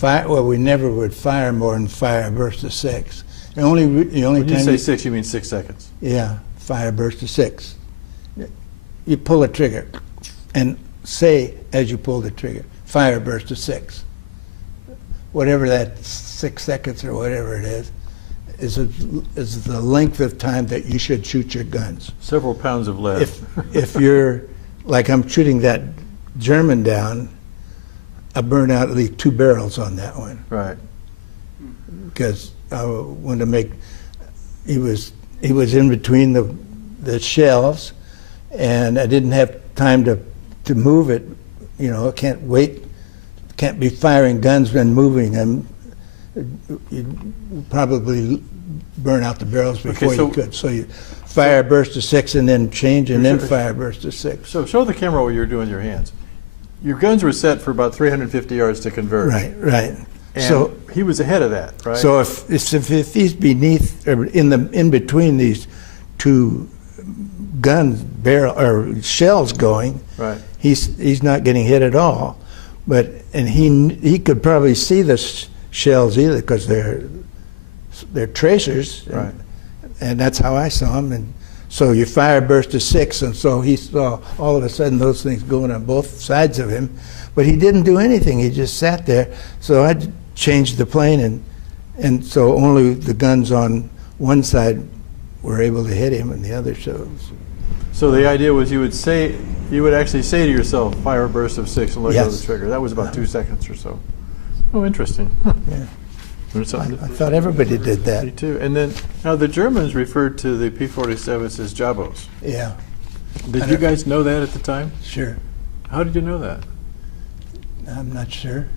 well, we never would fire more than fire a burst of 6. The only when time you say 6, you mean 6 seconds. Yeah, fire a burst of 6. You pull a trigger, and say as you pull the trigger, fire a burst of 6. Whatever that 6 seconds or whatever it is the length of time that you should shoot your guns. Several pounds of lead. If you're like I'm shooting that German down, I burned out at least 2 barrels on that one. Right. Because I wanted to make. He was in between the shells, and I didn't have time to move it. I can't wait. Can't be firing guns and moving them. You'd probably burn out the barrels before you could. So you fire a burst of 6 and then change, and then fire a burst of 6. So show the camera what you're doing with your hands. Your guns were set for about 350 yards to converge. Right. And so he was ahead of that, right? So if he's beneath or in between these 2 gun barrel or shells going, right, he's not getting hit at all. And he could probably see the shells either because they're tracers, right, and that's how I saw him. And so you fire a burst of 6, and so he saw all of a sudden those things going on both sides of him, but he didn't do anything. He just sat there. So I changed the plane, and so only the guns on one side were able to hit him, and the other shows. So the idea was you would actually say to yourself, fire a burst of 6 and let go of the trigger. That was about 2 seconds or so. Oh, interesting. Huh. Yeah. Learned I something. thought everybody did that. Me too. And then, now the Germans referred to the P-47s as Jabos. Yeah, Did you guys know that at the time? sure. How did you know that? I'm not sure.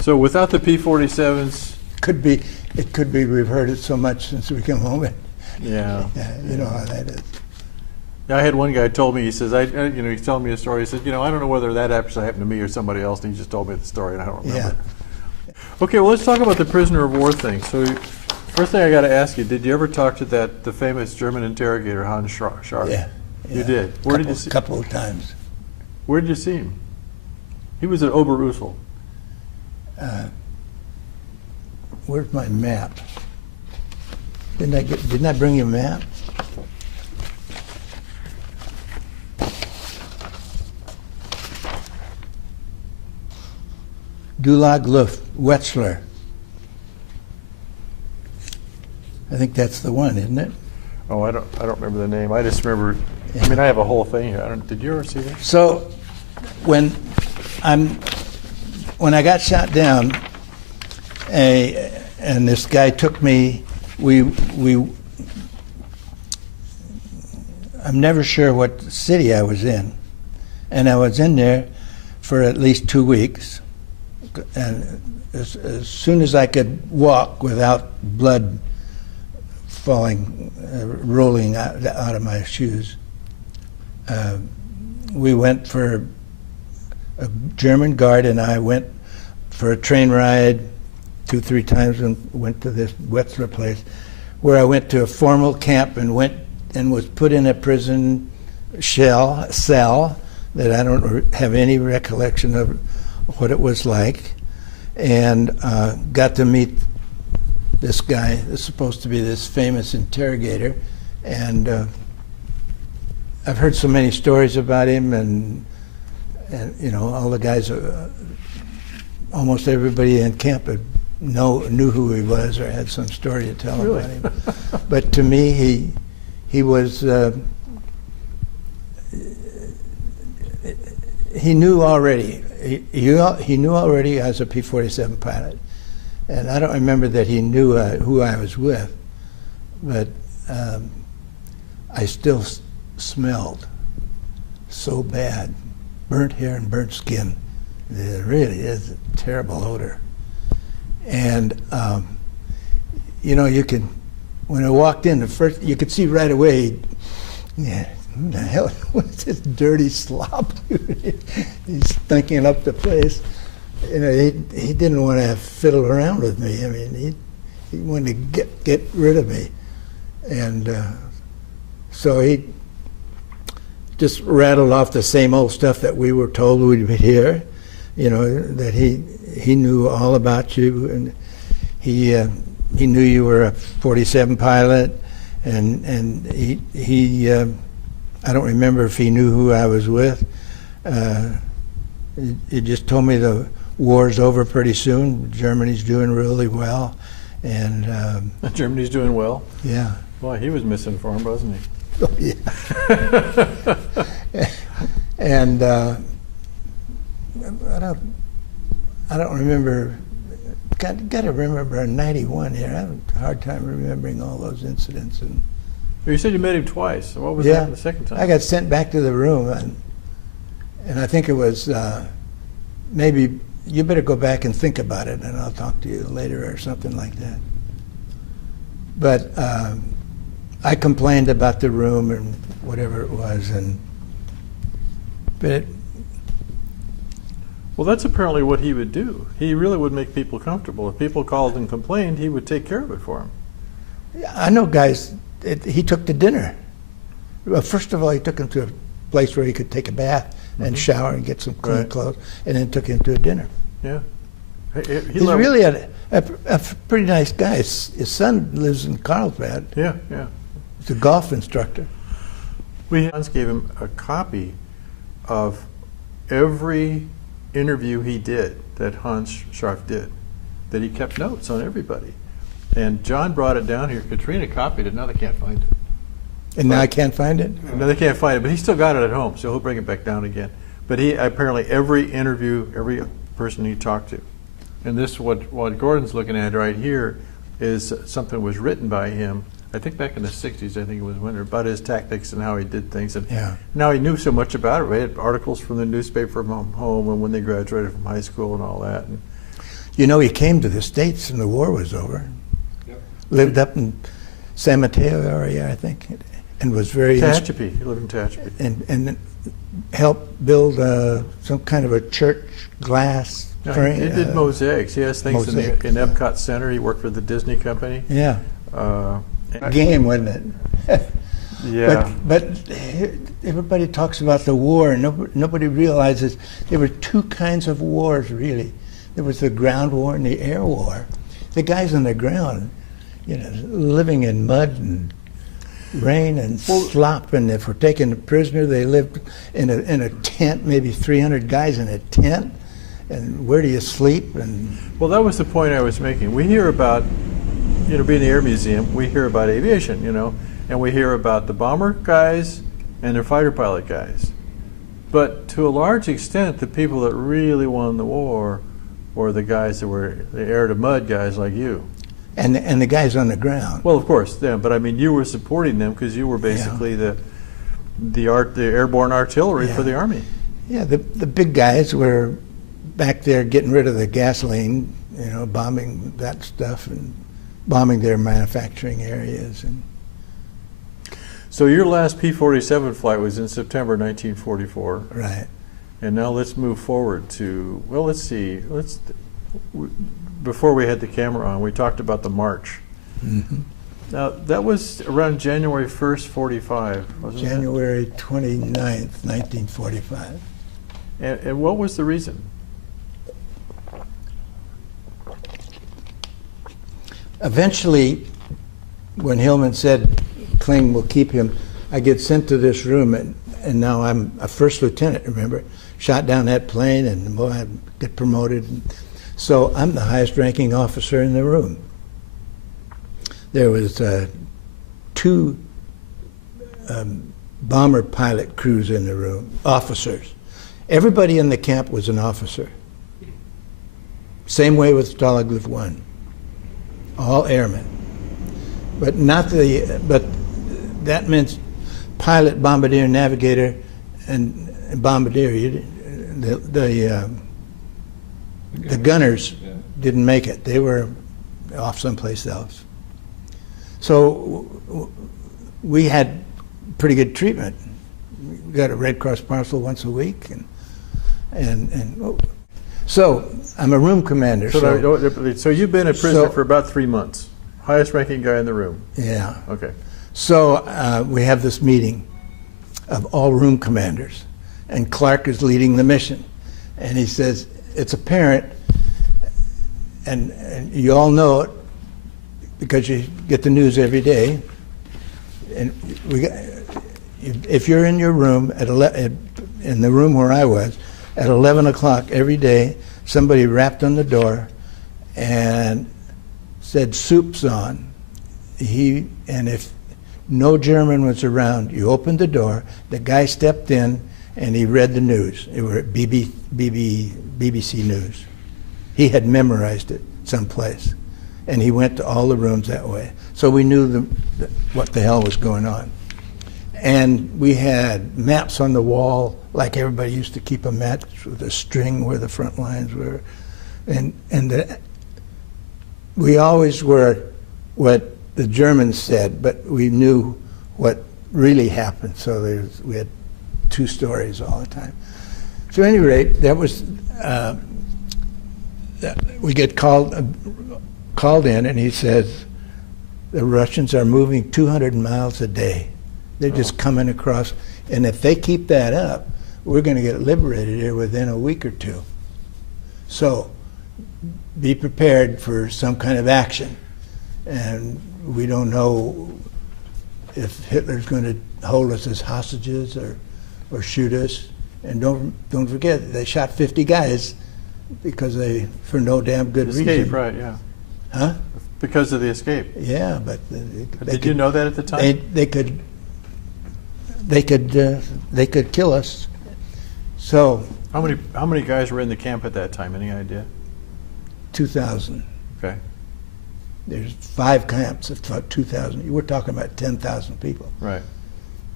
So without the P-47s, It could be we've heard it so much since we come home. yeah. Yeah, you know how that is. I had one guy told me, he says, he's telling me a story. He said, I don't know whether that actually happened to me or somebody else. And he just told me the story, and I don't remember. Yeah. Okay, well, let's talk about the prisoner of war thing. So, first thing I got to ask you, did you ever talk to the famous German interrogator Hans Scharf? Yeah. You did. Where did you see? A couple of times. Where did you see him? He was at Oberursel. Where's my map? Didn't I bring you a map? Stalag Luft, Wetzlar. I think that's the one, isn't it? Oh, I don't remember the name. I just remember. I mean, I have a whole thing here. Did you ever see that? So, when I got shot down, and this guy took me, I'm never sure what city I was in, and I was in there for at least 2 weeks, and as soon as I could walk without blood falling, rolling out of my shoes, we went for a German guard, and I went for a train ride 2-3 times and went to this Wetzlar place, where I went to a formal camp and was put in a prison cell that I don't have any recollection of what it was like, and got to meet this guy that's supposed to be this famous interrogator, and I've heard so many stories about him, and all the guys, almost everybody in camp knew who he was or had some story to tell Really? about him. But to me, he was he knew already. He knew already I was a P-47 pilot, and I don't remember that he knew who I was with, but I still smelled so bad, burnt hair and burnt skin. It really is a terrible odor. And you can, when I walked in, you could see right away, yeah, who the hell, what's this dirty slop? He's stinking up the place. He didn't want to fiddle around with me. I mean, he wanted to get rid of me. And so he just rattled off the same old stuff that we were told we'd hear, that he knew all about you, and he knew you were a 47 pilot, and he I don't remember if he knew who I was with. He just told me the war's over pretty soon. Germany's doing really well, and Germany's doing well. yeah. Boy, he was misinformed, wasn't he? Oh, yeah. And I don't remember. Got to remember in '91 here. I have a hard time remembering all those incidents. And You said you met him twice. So what was yeah, that the second time? I got sent back to the room, and I think it was maybe you better go back and think about it, and I'll talk to you later or something like that. But I complained about the room and whatever it was, but Well, that's apparently what he would do. He really would make people comfortable. If people called and complained, he would take care of it for them. I know guys. He took to dinner. Well, first of all, he took him to a place where he could take a bath and shower and get some clean clothes, and then took him to a dinner. Yeah. He's really A pretty nice guy. His son lives in Carlsbad. Yeah, yeah. He's a golf instructor. Hans gave him a copy of every interview he did that Hans Scharf did, that he kept notes on everybody. And John brought it down here. Katrina copied it. Now they can't find it. And now I can't find it? No, they can't find it, but he still got it at home, so he'll bring it back down again. But he apparently, every interview, every person he talked to, and this, what Gordon's looking at right here, is something that was written by him, I think back in the 60s, I think it was when, about his tactics and how he did things. And Yeah. now he knew so much about it. He had articles from the newspaper from home and when they graduated from high school and all that. And You know, he came to the States and the war was over. Yep. Lived up in San Mateo area, I think, and was very Tehachapi, he lived in Tehachapi. and helped build some kind of a church glass No, frame. he did mosaics. He has things mosaics, in Epcot Center. He worked for the Disney company. Yeah, Uh, game, wasn't it? yeah. But everybody talks about the war, and nobody realizes there were two kinds of wars, really. There was the ground war and the air war. The guys on the ground, you know, living in mud and rain and slop, and if we're taking a prisoner, they lived in a tent, maybe 300 guys in a tent, and where do you sleep? And Well, that was the point I was making. We hear about, you know, being the Air Museum, we hear about aviation, you know, and we hear about the bomber guys and the fighter pilot guys. But to a large extent, the people that really won the war were the guys that were the air to mud guys like you. and the guys on the ground. Well, of course, them, but I mean, you were supporting them because you were basically the airborne artillery for the Army. Yeah, the big guys were back there getting rid of the gasoline, you know, bombing that stuff and bombing their manufacturing areas. And So your last P-47 flight was in September 1944. right. And now let's move forward to, well, let's see. Before we had the camera on, we talked about the march. Mm-hmm. Now, that was around January 1st, 45, wasn't it? January 29th, 1945. And what was the reason? Eventually, when Hillman said Kling will keep him, I get sent to this room, and now I'm a first lieutenant, remember? Shot down that plane, and boy, I get promoted. So I'm the highest ranking officer in the room. There was two bomber pilot crews in the room, officers. Everybody in the camp was an officer. Same way with Stalag Luft 1. All airmen. But that meant pilot, bombardier, navigator, and bombardier. The gunners didn't make it. They were off someplace else. So we had pretty good treatment. We got a Red Cross parcel once a week, and so I'm a room commander. So you've been a prisoner for about 3 months. Highest ranking guy in the room. Yeah. Okay. So we have this meeting of all room commanders, and Clark is leading the mission, and he says, it's apparent, and you all know it because you get the news every day, and if you're in your room in the room where I was, at 11 o'clock every day, somebody rapped on the door and said, soup's on. And if no German was around, you opened the door, the guy stepped in, and he read the news. It were BBC News. He had memorized it someplace, and he went to all the rooms that way. So we knew what the hell was going on. And we had maps on the wall, like everybody used to keep a map with a string where the front lines were. We always were what the Germans said, but we knew what really happened. So we had two stories all the time. So at any rate, that was, we get called in, and he says, the Russians are moving 200 miles a day. They're just coming across, and if they keep that up, we're going to get liberated here within a week or two. So be prepared for some kind of action. And we don't know if Hitler's going to hold us as hostages or shoot us. And don't forget, they shot 50 guys because for no damn good reason. Escape, right, yeah. Huh? Because of the escape. Yeah, but Did you know that at the time? They could kill us. So How many guys were in the camp at that time? Any idea? 2,000. Okay. There's 5 camps of 2,000. We're talking about 10,000 people. Right.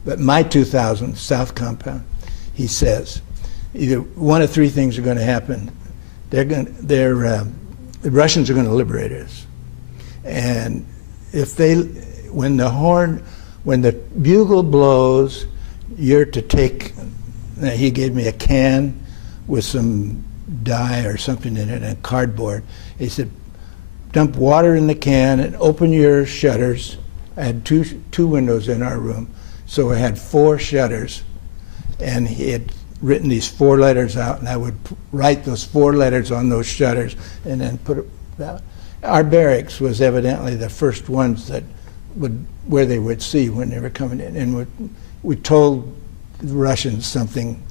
But my 2,000 South Compound, he says, either one of 3 things are going to happen. The Russians are going to liberate us, and when the bugle blows, you're to take. He gave me a can with some dye or something in it and cardboard. He said, dump water in the can and open your shutters. I had two windows in our room, so I had 4 shutters, and he had written these 4 letters out, and I would write those 4 letters on those shutters and then put it out. Our barracks was evidently the first ones where they would see when they were coming in, and we told the Russians something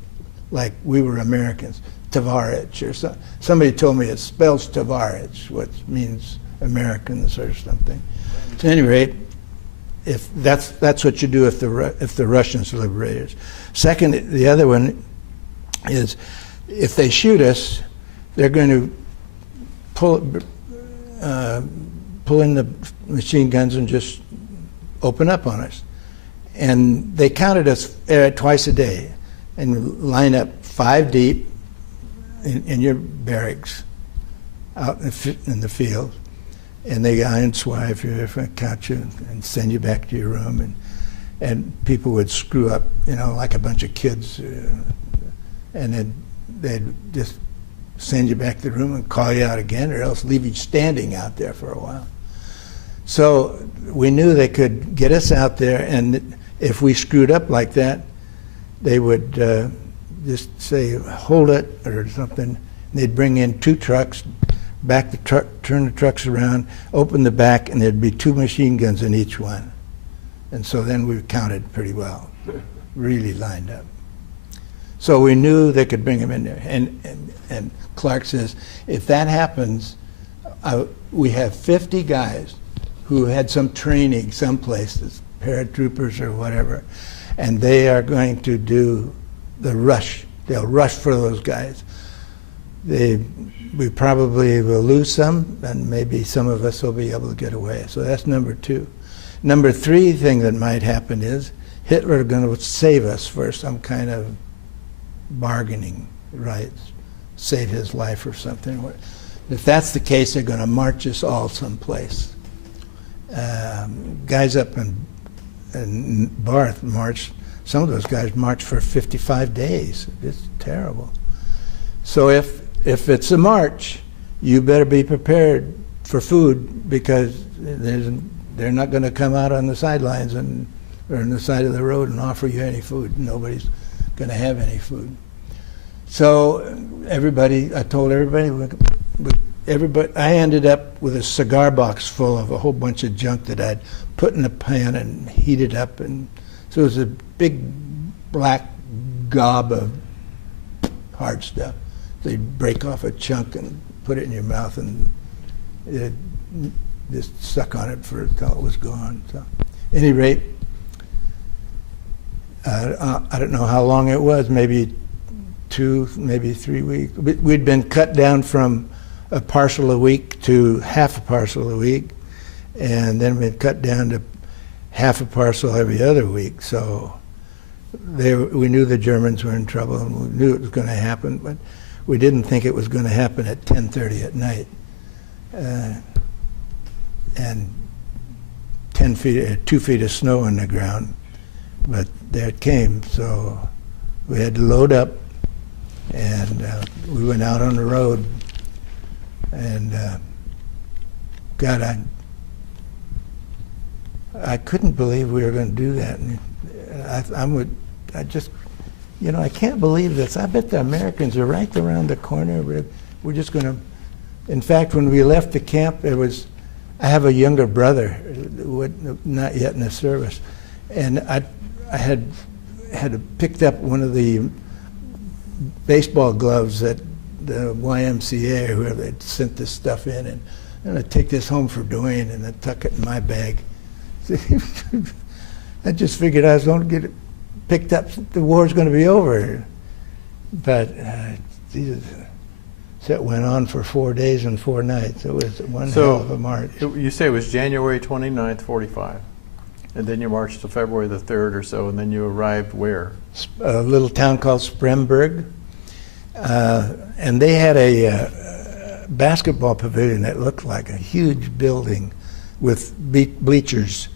like we were Americans, Tovarich, or somebody told me it spells Tovarich, which means Americans or something. At any rate, if that's what you do if the Russians liberate us. Second, the other one is if they shoot us, they're going to pull in the machine guns and just open up on us. And they counted us twice a day and line up 5 deep in your barracks out in the field. And they iron swipe you, count you, and send you back to your room. And people would screw up, like a bunch of kids. And then they'd just send you back to the room and call you out again, or else leave you standing out there for a while. So we knew they could get us out there, and if we screwed up like that, they would just say, hold it, or something. They'd bring in 2 trucks, back the truck, turn the trucks around, open the back, and there'd be 2 machine guns in each one. And so then we counted pretty well, really lined up. So we knew they could bring them in there. And Clark says, if that happens, we have 50 guys who had some training someplace, as paratroopers or whatever, and they are going to do the rush. They'll rush for those guys. We probably will lose some, and maybe some of us will be able to get away. So that's number 2. Number 3 thing that might happen is Hitler is going to save us for some kind of bargaining rights, save his life or something. If that's the case, they're going to march us all someplace. Guys up in Barth marched, some of those guys marched for 55 days. It's terrible. So if it's a march, you better be prepared for food, because they're not going to come out on the sidelines or on the side of the road and offer you any food. Nobody's going to have any food. So I told everybody, I ended up with a cigar box full of a whole bunch of junk that I'd put in a pan and heated up, and so it was a big black gob of hard stuff. So you'd break off a chunk and put it in your mouth, and it just suck on it until it was gone. So, at any rate, I don't know how long it was, maybe 2, maybe 3 weeks. We'd been cut down from a parcel a week to half a parcel a week, and then we'd cut down to half a parcel every other week. So we knew the Germans were in trouble, and we knew it was going to happen, but we didn't think it was going to happen at 10:30 at night. And 2 feet of snow on the ground, but there it came. So we had to load up, and we went out on the road, and God, I couldn't believe we were going to do that. And I can't believe this. I bet the Americans are right around the corner. We're just going to In fact, when we left the camp, I have a younger brother, not yet in the service, and I had picked up one of the baseball gloves that the YMCA or whoever had sent this stuff in, and I take this home for Dwayne, and I tuck it in my bag. I just figured I was going to get it picked up. The war's going to be over, but Jesus. So it went on for 4 days and 4 nights. It was one hell of a march. You say it was January 29th, 45, and then you marched to February the 3rd or so, and then you arrived where? A little town called Spremberg, and they had a basketball pavilion that looked like a huge building with bleachers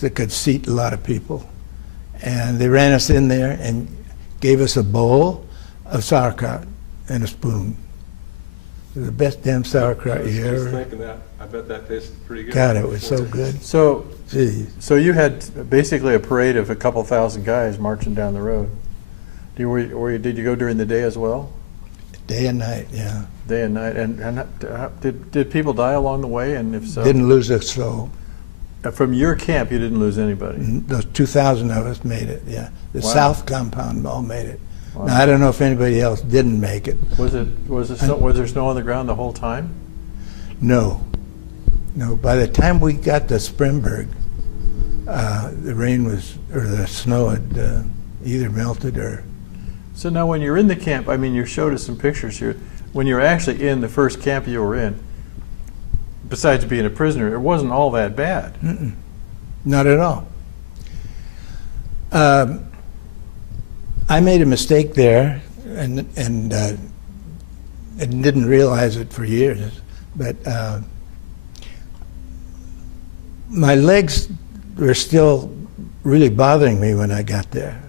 that could seat a lot of people. And they ran us in there and gave us a bowl of sauerkraut and a spoon. It was the best damn sauerkraut you ever. I was thinking that. I bet that tasted pretty good. God, it was so good. So, Jeez. so you had basically a parade of a couple thousand guys marching down the road. Did you go during the day as well? Day and night, yeah. Day and night. And did people die along the way? And if so, Didn't lose a soul. From your camp, you didn't lose anybody. Those 2,000 of us made it, yeah. The Wow. South compound all made it. Wow. Now, I don't know if anybody else didn't make it. Was there snow on the ground the whole time? No. No, by the time we got to Spremberg, the rain or the snow had either melted or... So now when you're in the camp, I mean, you showed us some pictures here. When you're actually in the first camp you were in, besides being a prisoner, it wasn't all that bad. Mm-mm. Not at all. I made a mistake there and didn't realize it for years, but my legs were still really bothering me when I got there.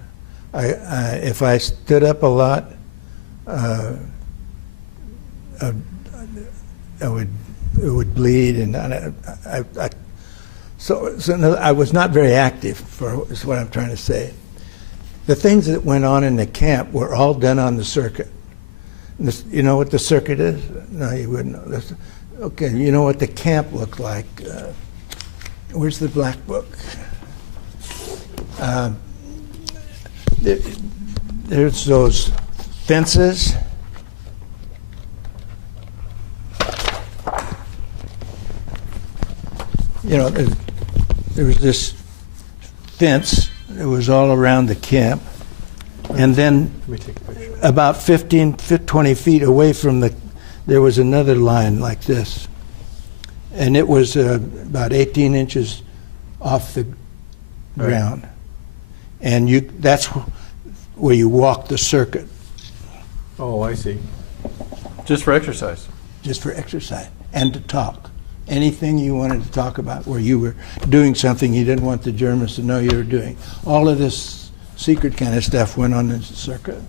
If I stood up a lot, it would bleed, and so I was not very active, is what I'm trying to say. The things that went on in the camp were all done on the circuit. You know what the circuit is? No, you wouldn't know. Okay, you know what the camp looked like. Where's the black book? There's those fences. You know, there was this fence that was all around the camp, and then about 20 feet away from there was another line like this, and it was about 18 inches off the ground, and that's where you walk the circuit. Oh, I see. Just for exercise? Just for exercise, and to talk. Anything you wanted to talk about where you were doing something you didn't want the Germans to know you were doing. All of this secret kind of stuff went on in the circuit.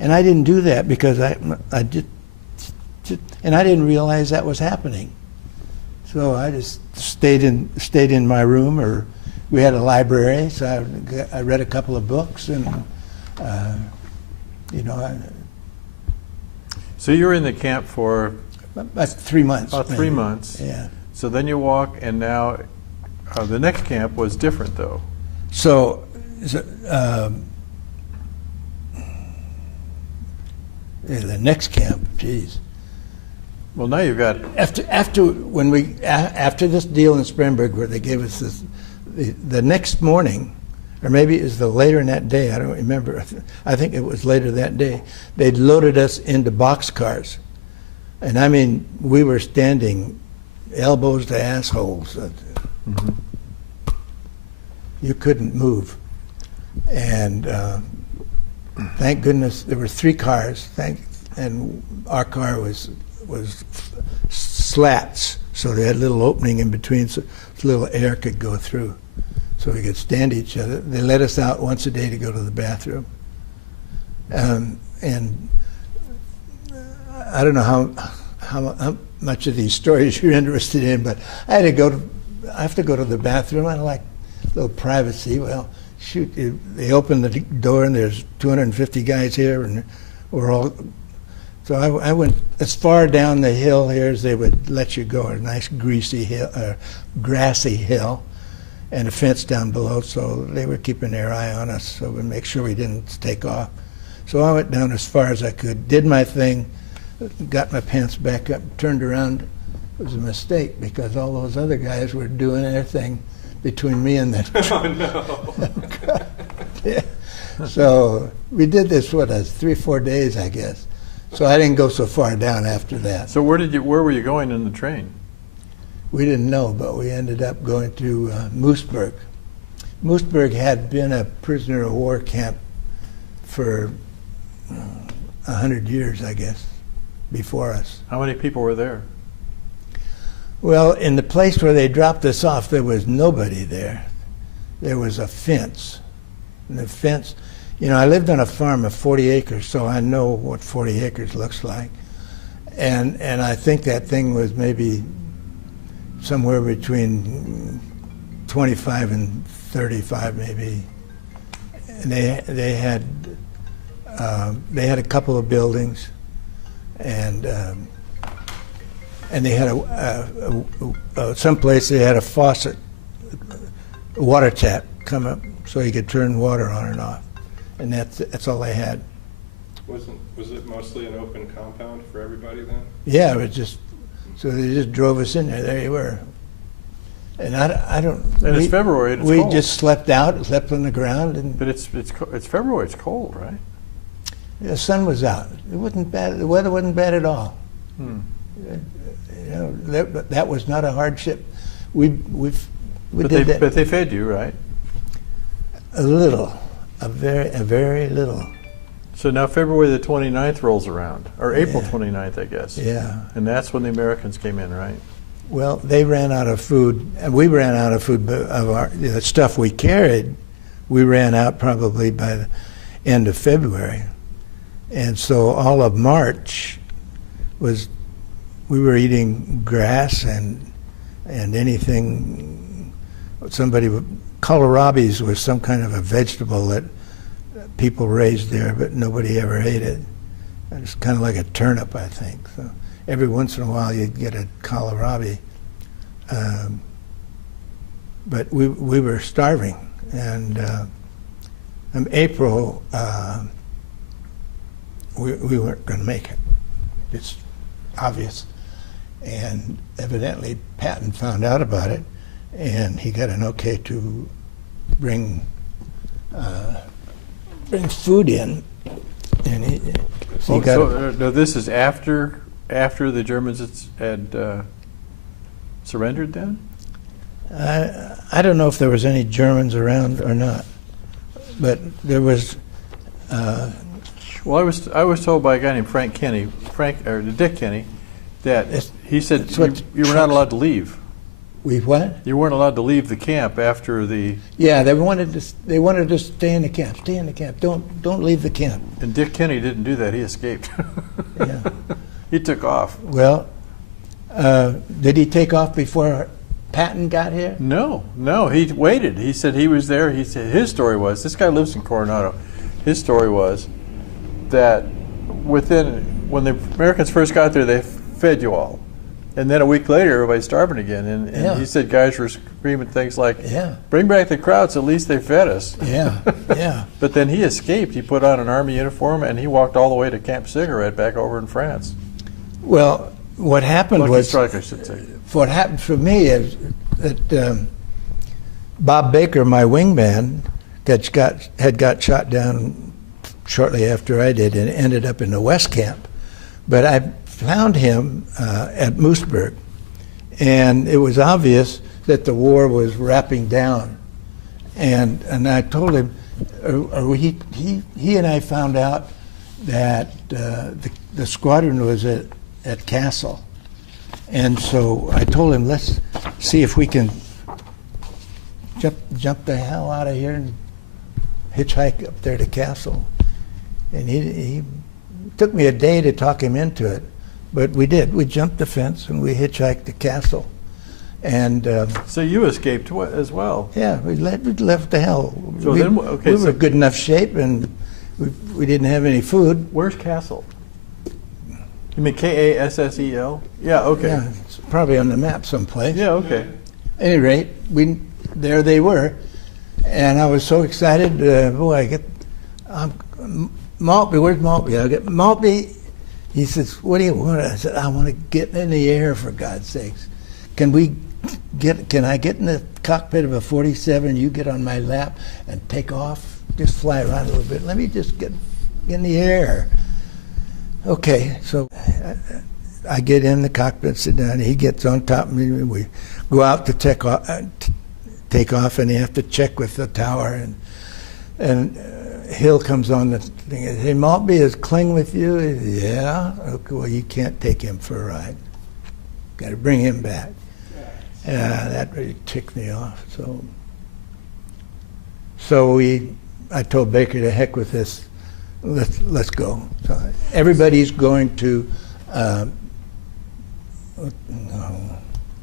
And I didn't do that because I didn't realize that was happening. So I just stayed in my room, or we had a library, so I read a couple of books, and So you were in the camp for about 3 months. About 3 months. Yeah. So then you walk, and now the next camp was different, though. So the next camp, geez. Well, now you've got after this deal in Spremberg where they gave us this, the next morning, or maybe it was later in that day, I don't remember. I think it was later that day. They loaded us into boxcars. And I mean, we were standing elbows to assholes. Mm-hmm. You couldn't move. And thank goodness there were 3 cars. And our car was slats, so they had a little opening in between, so a little air could go through, so we could stand each other. They let us out once a day to go to the bathroom. And I don't know how much of these stories you're interested in, but I have to go to the bathroom. I like a little privacy. Well, shoot, they open the door and there's 250 guys here, and we're all So I went as far down the hill here as they would let you go, a nice greasy hill, grassy hill, and a fence down below, so they were keeping their eye on us so we make sure we didn't take off. So I went down as far as I could, did my thing, got my pants back up, turned around. It was a mistake because all those other guys were doing their thing between me and the Oh, no. yeah. So we did this, 3 or 4 days, I guess. So I didn't go so far down after that. So where were you going in the train? We didn't know, but we ended up going to Moosberg. Moosberg had been a prisoner of war camp for 100 years, I guess, before us. How many people were there? Well, in the place where they dropped us off, there was nobody there. There was a fence. And the fence, you know, I lived on a farm of 40 acres, so I know what 40 acres looks like. And I think that thing was maybe somewhere between 25 and 35, maybe. And they had a couple of buildings, and they had someplace they had a faucet, a water tap come up so you could turn water on and off, and that's all they had. Was it mostly an open compound for everybody then? Yeah, it was just, so they just drove us in there. There you were. And I don't. And it's February and it's we cold. just slept out, slept on the ground, and But it's February. It's cold, right? the sun was out. It wasn't bad. The weather wasn't bad at all. Hmm. You know, that was not a hardship. We But did that but they fed you, right? a little, a very little. So now February the 29th rolls around, or April Yeah. 29th, I guess. Yeah. And that's when the Americans came in, right? Well, they ran out of food, and we ran out of food, but of the stuff we carried. We ran out probably by the end of February, and so all of March was we were eating grass and anything. Kohlrabies was some kind of a vegetable that people raised there, but nobody ever ate it. It's kind of like a turnip, I think. So every once in a while you'd get a kohlrabi. But we were starving. And in April, we weren't going to make it. It's obvious. And evidently Patton found out about it, and he got an okay to bring food in. And he got no, this is after the Germans had surrendered then? I don't know if there was any Germans around or not, but there was. Well, I was told by a guy named Dick Kenny, that he said you were not allowed to leave. We what? You weren't allowed to leave the camp after the. Yeah, they wanted to stay in the camp. Stay in the camp. Don't leave the camp. And Dick Kenny didn't do that. He escaped. Yeah. He took off. Well, did he take off before Patton got here? No, he waited. He said he was there. He said his story was, this guy lives in Coronado. His story was that when the Americans first got there, they fed you all. And then a week later, everybody's starving again. And Yeah. he said guys were screaming things like, Yeah. bring back the Krauts, at least they fed us. Yeah, yeah. But then he escaped. He put on an army uniform and he walked all the way to Camp Cigarette back over in France. Well, what happened Lucky was. Strike, I should say. What happened for me is that Bob Baker, my wingman, had got shot down shortly after I did and ended up in the West Camp. But I found him at Moosberg, and it was obvious that the war was wrapping down. And I told him, he and I found out that the squadron was at Castle. And so I told him, let's see if we can jump the hell out of here and hitchhike up there to Castle. And he took me a day to talk him into it, but we did. We jumped the fence and we hitchhiked to Castle. And So you escaped as well. yeah, we left the hell. So we then, okay, we so- were good enough shape, and we didn't have any food. Where's Castle? You mean Kassel? Yeah, okay. Yeah, it's probably on the map someplace. Yeah, okay. At any rate, there they were, and I was so excited. Maltby, where's Maltby? I get Maltby. He says, "What do you want?" I said, "I want to get in the air, for God's sakes. Can I get in the cockpit of a 47? You get on my lap and take off, just fly around a little bit. Let me just get in the air." Okay, so I get in the cockpit, sit down. He gets on top of me. We go out to take off, and you have to check with the tower. And Hill comes on the thing. Hey, Maltby, is Kling with you? Yeah. Okay, well, you can't take him for a ride. Got to bring him back. That really ticked me off. So I told Baker, to heck with this. Let's go. So everybody's going to.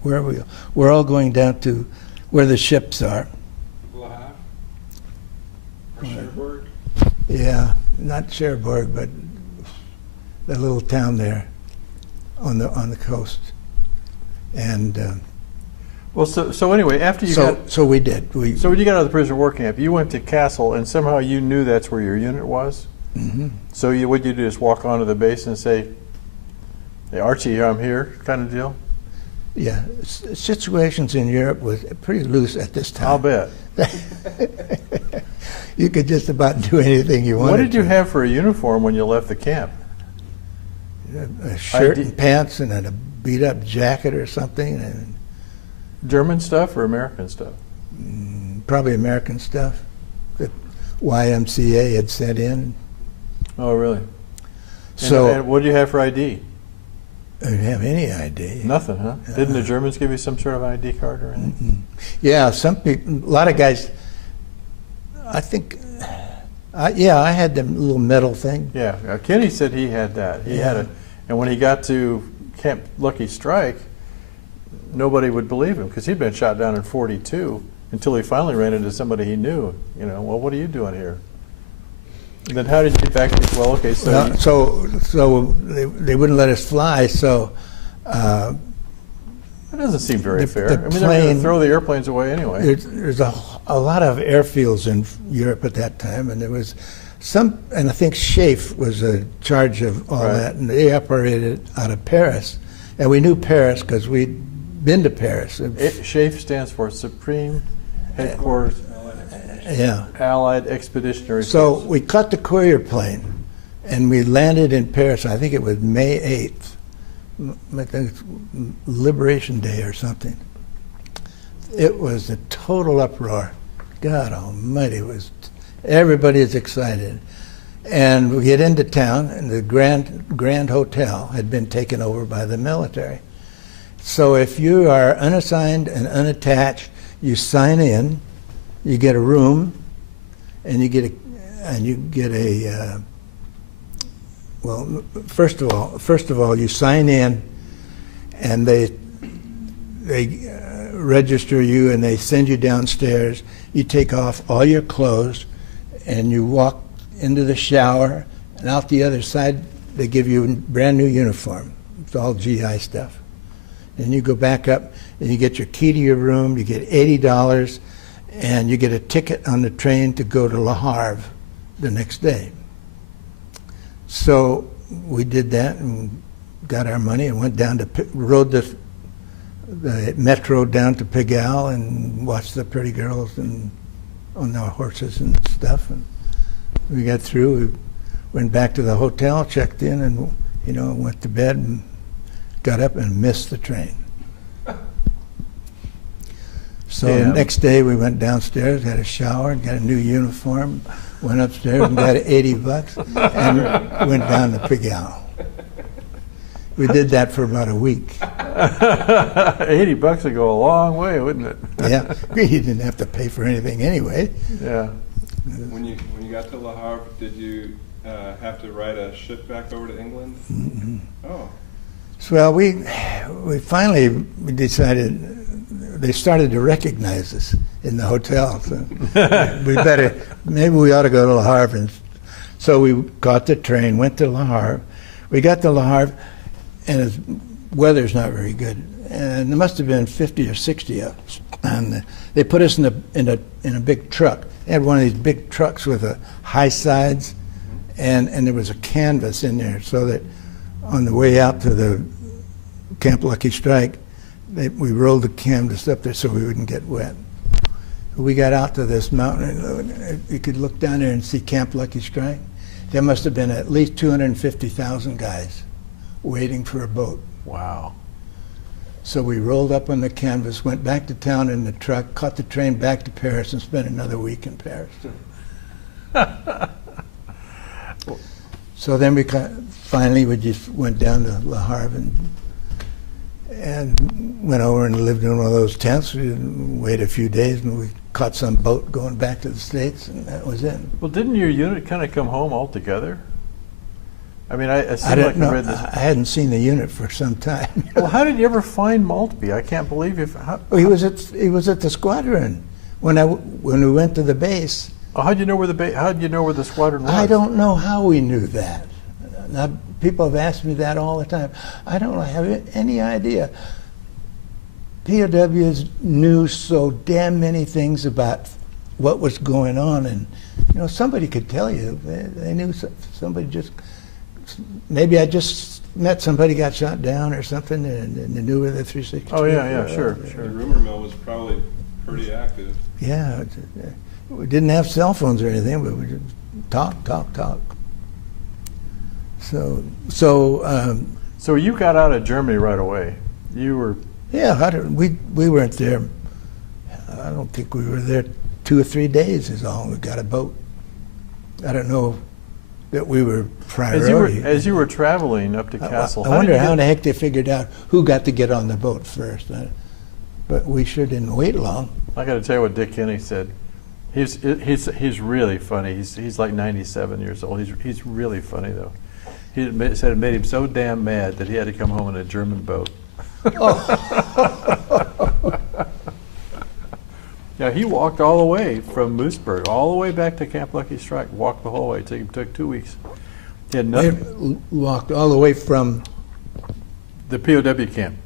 Where are we? We're all going down to where the ships are. La Havre? Or Cherbourg? Yeah, not Cherbourg, but the little town there on the coast. And well, so anyway, after you so we did. So when you got out of the prisoner war camp, you went to Kassel, and somehow you knew that's where your unit was. Mm-hmm. So what'd you do? Just walk onto the base and say, "Hey, Archie, I'm here," kind of deal. Yeah, situations in Europe was pretty loose at this time. I'll bet. You could just about do anything you wanted. What did you have for a uniform when you left the camp? A shirt and pants and a beat-up jacket or something. And German stuff or American stuff? Probably American stuff that YMCA had sent in. Oh, really? So, and what did you have for ID? I didn't have any ID. Nothing, huh? Didn't the Germans give you some sort of ID card or anything? Yeah, some people, a lot of guys, I think, I had the little metal thing. Yeah, Kenny said he had that. He had it. And when he got to Camp Lucky Strike, nobody would believe him because he'd been shot down in 42 until he finally ran into somebody he knew. You know, well, what are you doing here? And then how did you get back to, well, okay, so... Well, so they wouldn't let us fly, so... that doesn't seem very fair. I mean, they're going to throw the airplanes away anyway. There's a lot of airfields in Europe at that time, and there was some, and I think Schaeff was in charge of all that, and they operated out of Paris. And we knew Paris because we'd been to Paris. Schaeff stands for Supreme Headquarters... Allied Expeditionary Force. So we caught the courier plane, and we landed in Paris. I think it was May 8th. I think it's Liberation Day or something. It was a total uproar. God Almighty, everybody is excited. And we get into town, and the Grand Hotel had been taken over by the military. So if you are unassigned and unattached, you sign in. You get a room, and you get a well. First of all, you sign in, and they register you, and they send you downstairs. You take off all your clothes, and you walk into the shower, and out the other side they give you a brand new uniform. It's all GI stuff. And you go back up, and you get your key to your room. You get $80. And you get a ticket on the train to go to Le Havre the next day. So we did that and got our money and went down to, rode the metro down to Pigalle and watched the pretty girls and on their horses and stuff. And we got through, we went back to the hotel, checked in, and went to bed and got up and missed the train. So the next day we went downstairs, had a shower, got a new uniform, went upstairs and got $80 and went down to Pigalle. We did that for about a week. $80 would go a long way, wouldn't it? Yeah, we didn't have to pay for anything anyway. Yeah. When you got to Le Havre, did you have to ride a ship back over to England? Mm-hmm. Oh. So, well, we finally decided. They started to recognize us in the hotel. So maybe we ought to go to Le Havre. And so we got the train, went to Le Havre. We got to Le Havre, and its weather's not very good. And there must have been 50 or 60 of us. And they put us in a big truck. They had one of these big trucks with a high sides, and there was a canvas in there, so that on the way out to the Camp Lucky Strike, we rolled the canvas up there so we wouldn't get wet. We got out to this mountain, and you could look down there and see Camp Lucky Strike. There must have been at least 250,000 guys waiting for a boat. Wow. So we rolled up on the canvas, went back to town in the truck, caught the train back to Paris, and spent another week in Paris. So then finally we just went down to Le Havre and went over and lived in one of those tents. We didn't wait a few days, and we caught some boat going back to the States, and that was it. Well, didn't your unit kind of come home all together? I mean, I I don't know. read this. I hadn't seen the unit for some time. Well, how did you ever find Maltby? I can't believe you. He was at the squadron when we went to the base. Oh, how'd you know where the squadron was? I don't know how we knew that. Now, people have asked me that all the time. I don't have any idea. POWs knew so damn many things about what was going on, and somebody could tell you. They knew somebody just. Maybe I just met somebody got shot down or something, and they knew where the 360. Oh yeah, sure. The rumor mill was probably pretty active. Yeah, we didn't have cell phones or anything, but we just talk. So you got out of Germany right away. You were. Yeah, we weren't there. I don't think we were there 2 or 3 days is all. We got a boat. I don't know that we were priority. As you were traveling up to Kassel, I wonder how the heck they figured out who got to get on the boat first. But we sure didn't wait long. I got to tell you what Dick Kinney said. He's really funny. He's like 97 years old. He's really funny though. He said it made him so damn mad that he had to come home in a German boat. Yeah, he walked all the way from Moosberg, all the way back to Camp Lucky Strike. Walked the whole way. It took 2 weeks. He had nothing. Walked all the way from the POW camp.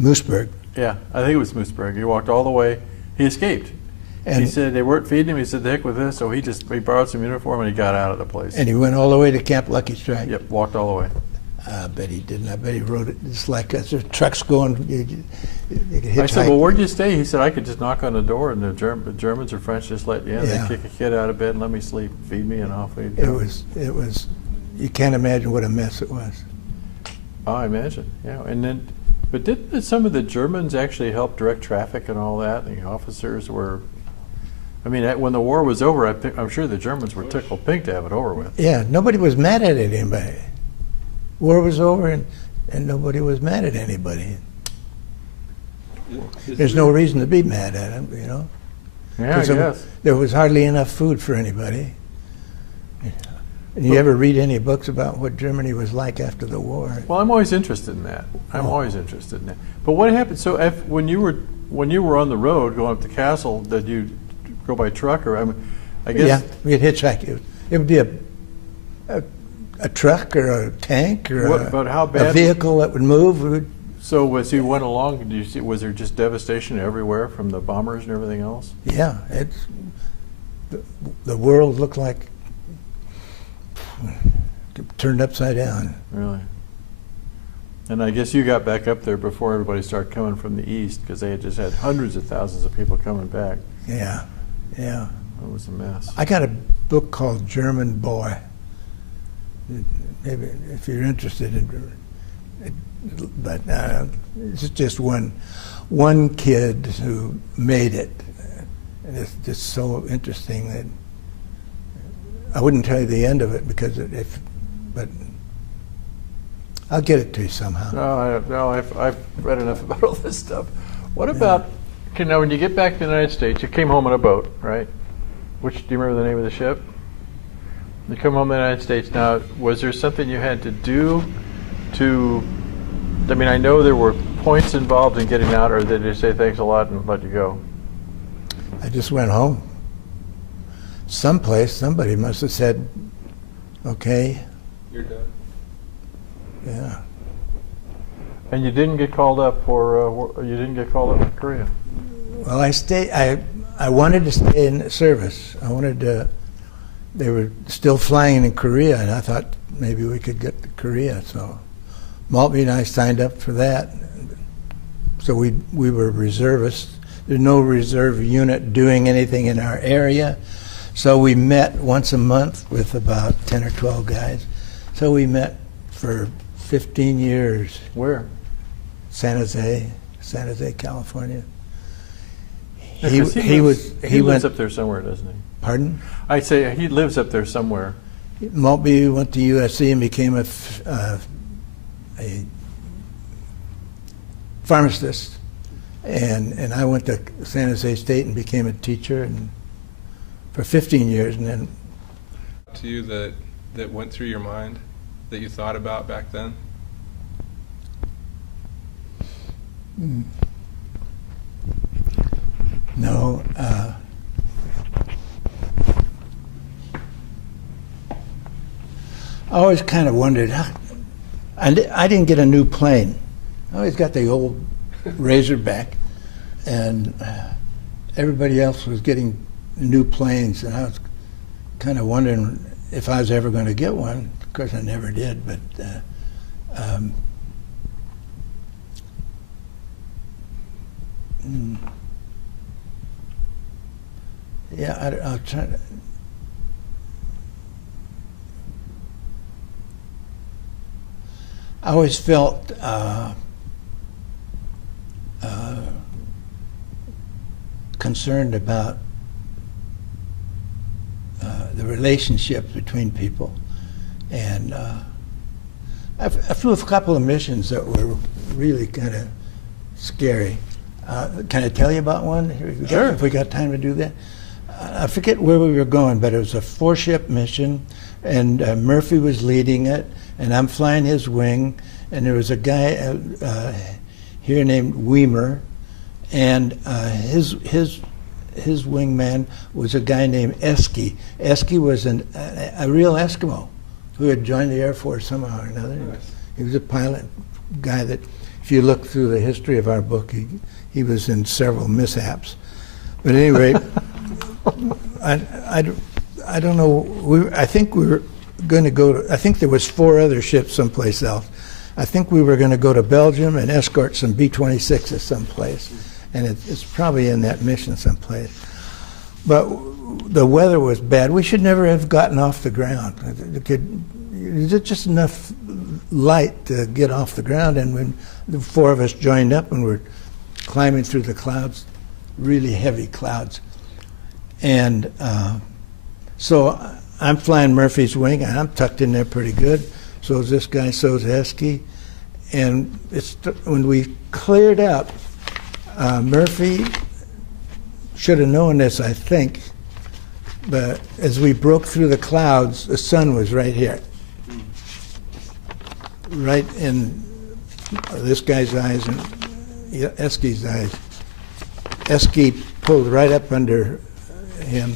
Moosberg. Yeah, I think it was Moosberg. He walked all the way. He escaped. And he said they weren't feeding him. He said, "The heck with this." So he borrowed some uniform and he got out of the place. And he went all the way to Camp Lucky Strike. Yep, walked all the way. I bet he didn't. I bet he rode it just like us. There's trucks going. You could hitchhike. I said, "Well, where'd you stay?" He said, "I could just knock on the door, and the Germans or French just let you in. Yeah. They kick a kid out of bed and let me sleep, feed me, and off we'd go." It was. You can't imagine what a mess it was. Oh, I imagine. Yeah, but didn't some of the Germans actually help direct traffic and all that? The officers were. I mean, when the war was over, I'm sure the Germans were tickled pink to have it over with. Yeah, nobody was mad at anybody. War was over, and nobody was mad at anybody. There's no reason to be mad at them, Yeah, I guess. There was hardly enough food for anybody. And you ever read any books about what Germany was like after the war? Well, I'm always interested in that. Always interested in that. But what happened? So when you were on the road going up to Kassel, did you go by truck or I guess? Yeah, we'd hitchhike. It would be a truck or a tank or a vehicle that would move. So as you went along, was there just devastation everywhere from the bombers and everything else? Yeah, the world looked like turned upside down. Really? And I guess you got back up there before everybody started coming from the east because they had just had hundreds of thousands of people coming back. Yeah. It was a mess. I got a book called German Boy. Maybe if you're interested in it, but it's just one kid who made it. And it's just so interesting that I wouldn't tell you the end of it but I'll get it to you somehow. No, I've read enough about all this stuff. What about, now when you get back to the United States, you came home on a boat, right? Do you remember the name of the ship? You come home to the United States. Now, was there something you had to do I mean, I know there were points involved in getting out, or did they say thanks a lot and let you go? I just went home. Somebody must have said, okay. You're done. Yeah. And you didn't get called up for Korea. Well, I wanted to stay in the service. I wanted to. They were still flying in Korea, and I thought maybe we could get to Korea. So Maltby and I signed up for that. So we were reservists. There's no reserve unit doing anything in our area. So we met once a month with about 10 or 12 guys. So we met for 15 years. Where? San Jose, California. Yeah, he lives up there somewhere, doesn't he? Pardon? I say he lives up there somewhere. Maltby went to USC and became a pharmacist, and I went to San Jose State and became a teacher, and for 15 years, and then. To you that went through your mind, that you thought about back then? No. I always kind of wondered, I didn't get a new plane. I always got the old Razorback, and everybody else was getting new planes, and I was kind of wondering if I was ever going to get one. Of course, I never did, but yeah, I'll try to. I always felt concerned about the relationships between people, and I flew a couple of missions that were really kind of scary. Can I tell you about one? Sure. If we got time to do that. I forget where we were going, but it was a 4-ship mission, and Murphy was leading it, and I'm flying his wing, and there was a guy here named Weimer, and his wingman was a guy named Esky. Esky was a real Eskimo who had joined the Air Force somehow or another. Nice. He was a pilot guy that, if you look through the history of our book, he was in several mishaps. But at any rate, I don't know. I think we were going to go to. I think there was 4 other ships someplace else. I think we were going to go to Belgium and escort some B-26s someplace, and it's probably in that mission someplace. But the weather was bad. We should never have gotten off the ground. There's just enough light to get off the ground, and when the 4 of us joined up and were climbing through the clouds, really heavy clouds, and so I'm flying Murphy's wing, and I'm tucked in there pretty good. So is this guy, so is Esky. And when we cleared up, Murphy should have known this, I think, but as we broke through the clouds, the sun was right here. Right in this guy's eyes and Esky's eyes. Esky pulled right up under him,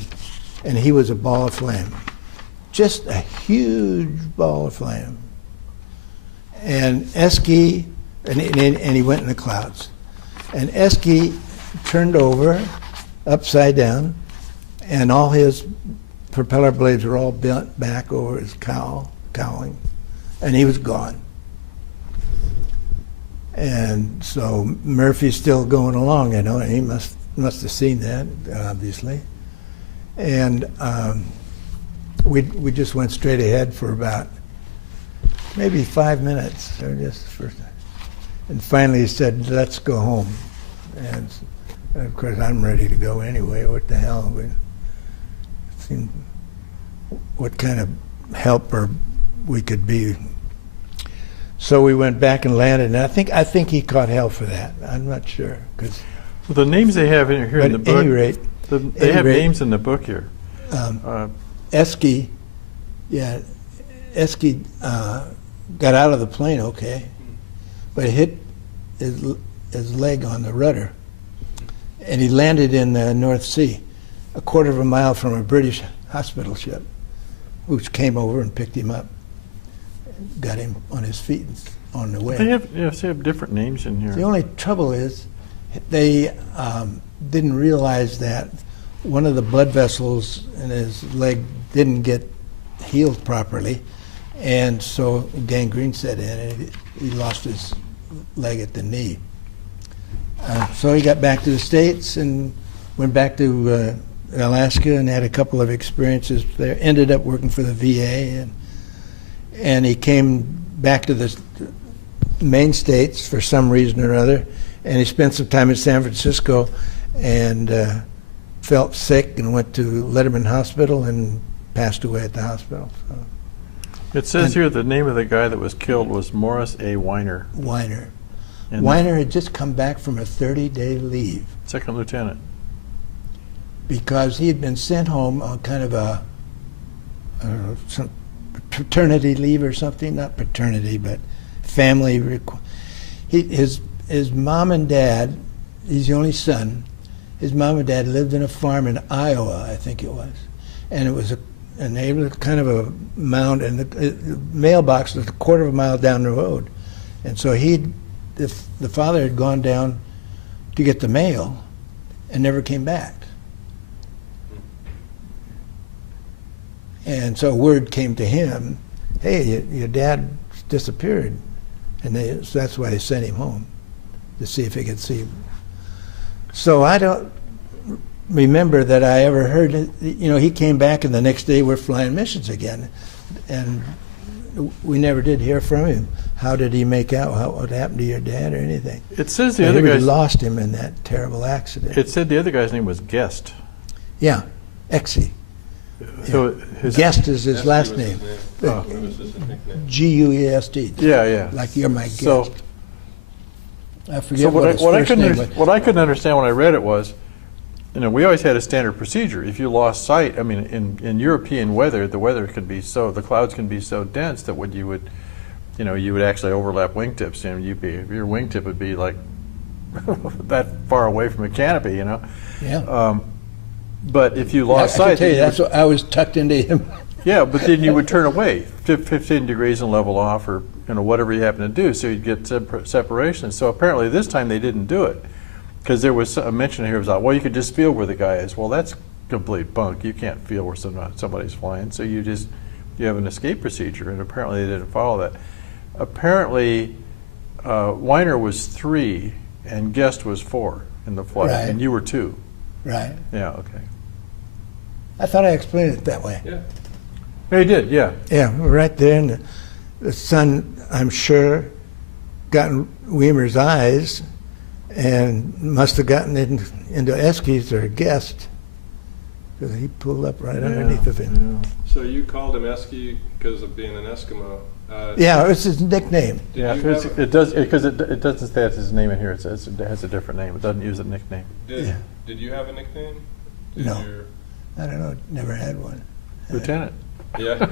and he was a ball of flame. Just a huge ball of flame. And Esky, and he went in the clouds. And Esky turned over, upside down, and all his propeller blades were all bent back over his cowling, and he was gone. And so Murphy's still going along, and he must have seen that, obviously. And we just went straight ahead for about maybe 5 minutes, and finally he said, "Let's go home." And of course I'm ready to go anyway. What the hell? What kind of helper we could be. So we went back and landed, and I think he caught hell for that. I'm not sure, because. Well, the names they have in here in the book. At any rate, they have names in the book here. Esky got out of the plane okay, but hit his leg on the rudder, and he landed in the North Sea, a quarter of a mile from a British hospital ship, which came over and picked him up, got him on his feet, and on the way. They have different names in here. The only trouble is they didn't realize that one of the blood vessels in his leg didn't get healed properly, and so gangrene set in, and he lost his leg at the knee. So he got back to the States and went back to Alaska and had a couple of experiences there. Ended up working for the VA, and he came back to the main states for some reason or other, and he spent some time in San Francisco and felt sick and went to Letterman Hospital and passed away at the hospital. So. It says here the name of the guy that was killed was Morris A. Weiner. Weiner. And Weiner had just come back from a 30-day leave. Second lieutenant. Because he had been sent home on kind of a, I don't know, some paternity leave or something. Not paternity, but family. His mom and dad, he's the only son, his mom and dad lived in a farm in Iowa, I think it was. And it was kind of a mound, and the mailbox was a quarter of a mile down the road. And so the father had gone down to get the mail and never came back. And so word came to him, hey, your dad disappeared. And so that's why they sent him home, to see if he could see him. So I don't remember that I ever heard it. He came back and the next day we're flying missions again. And we never did hear from him. How did he make out what happened to your dad or anything? It says the other guy lost him in that terrible accident. It said the other guy's name was Guest. Yeah, Exie. So Guest is his last name. G-U-E-S-T. Yeah. Like you're my guest. So, I forget what his first name was. What I couldn't understand when I read it was, we always had a standard procedure. If you lost sight, in European weather, the clouds can be so dense that you would actually overlap wingtips, and your wingtip would be like that far away from a canopy, Yeah. But if you lost sight, I can tell you, that's what I was tucked into him. Yeah, but then you would turn away 15 degrees and level off, or whatever you happen to do, so you'd get separation. So apparently this time they didn't do it, because there was a mention here, it was like, well, you could just feel where the guy is. Well, that's complete bunk. You can't feel where somebody's flying, so you have an escape procedure, and apparently they didn't follow that. Apparently Weiner was 3 and Guest was 4 in the flight, right. And you were 2. Right. Yeah, okay. I thought I explained it that way. Yeah. Yeah, you did, yeah. Yeah, right there, and the sun, I'm sure, got in Weimer's eyes and must have gotten into Esky's or Guest, because he pulled up right underneath of him. Yeah. So you called him Esky because of being an Eskimo? Yeah, it's his nickname. Yeah, it does, because it doesn't say it's his name in here. It has a different name. It doesn't use a nickname. Did you have a nickname? No. I don't know. Never had one. Lieutenant. Yeah.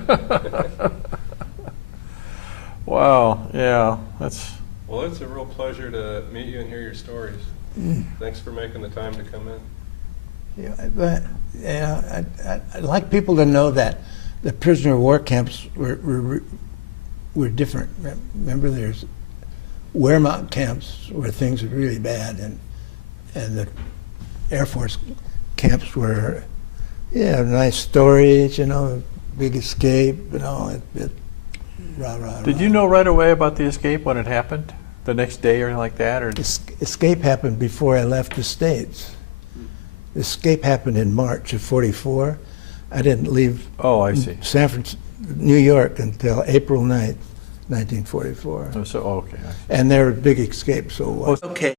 Wow. Yeah. Well, it's a real pleasure to meet you and hear your stories. Thanks for making the time to come in. Yeah, but I'd like people to know that the prisoner of war camps were different. Remember, there's Wehrmacht camps where things were really bad, and the Air Force camps were, nice stories, big escape, rah, rah, Did you know right away about the escape when it happened? The next day or anything like that? Or escape happened before I left the States. The escape happened in March of '44. I didn't leave New York until April 9th, 1944. So, okay. And they're big escapes, so... Okay.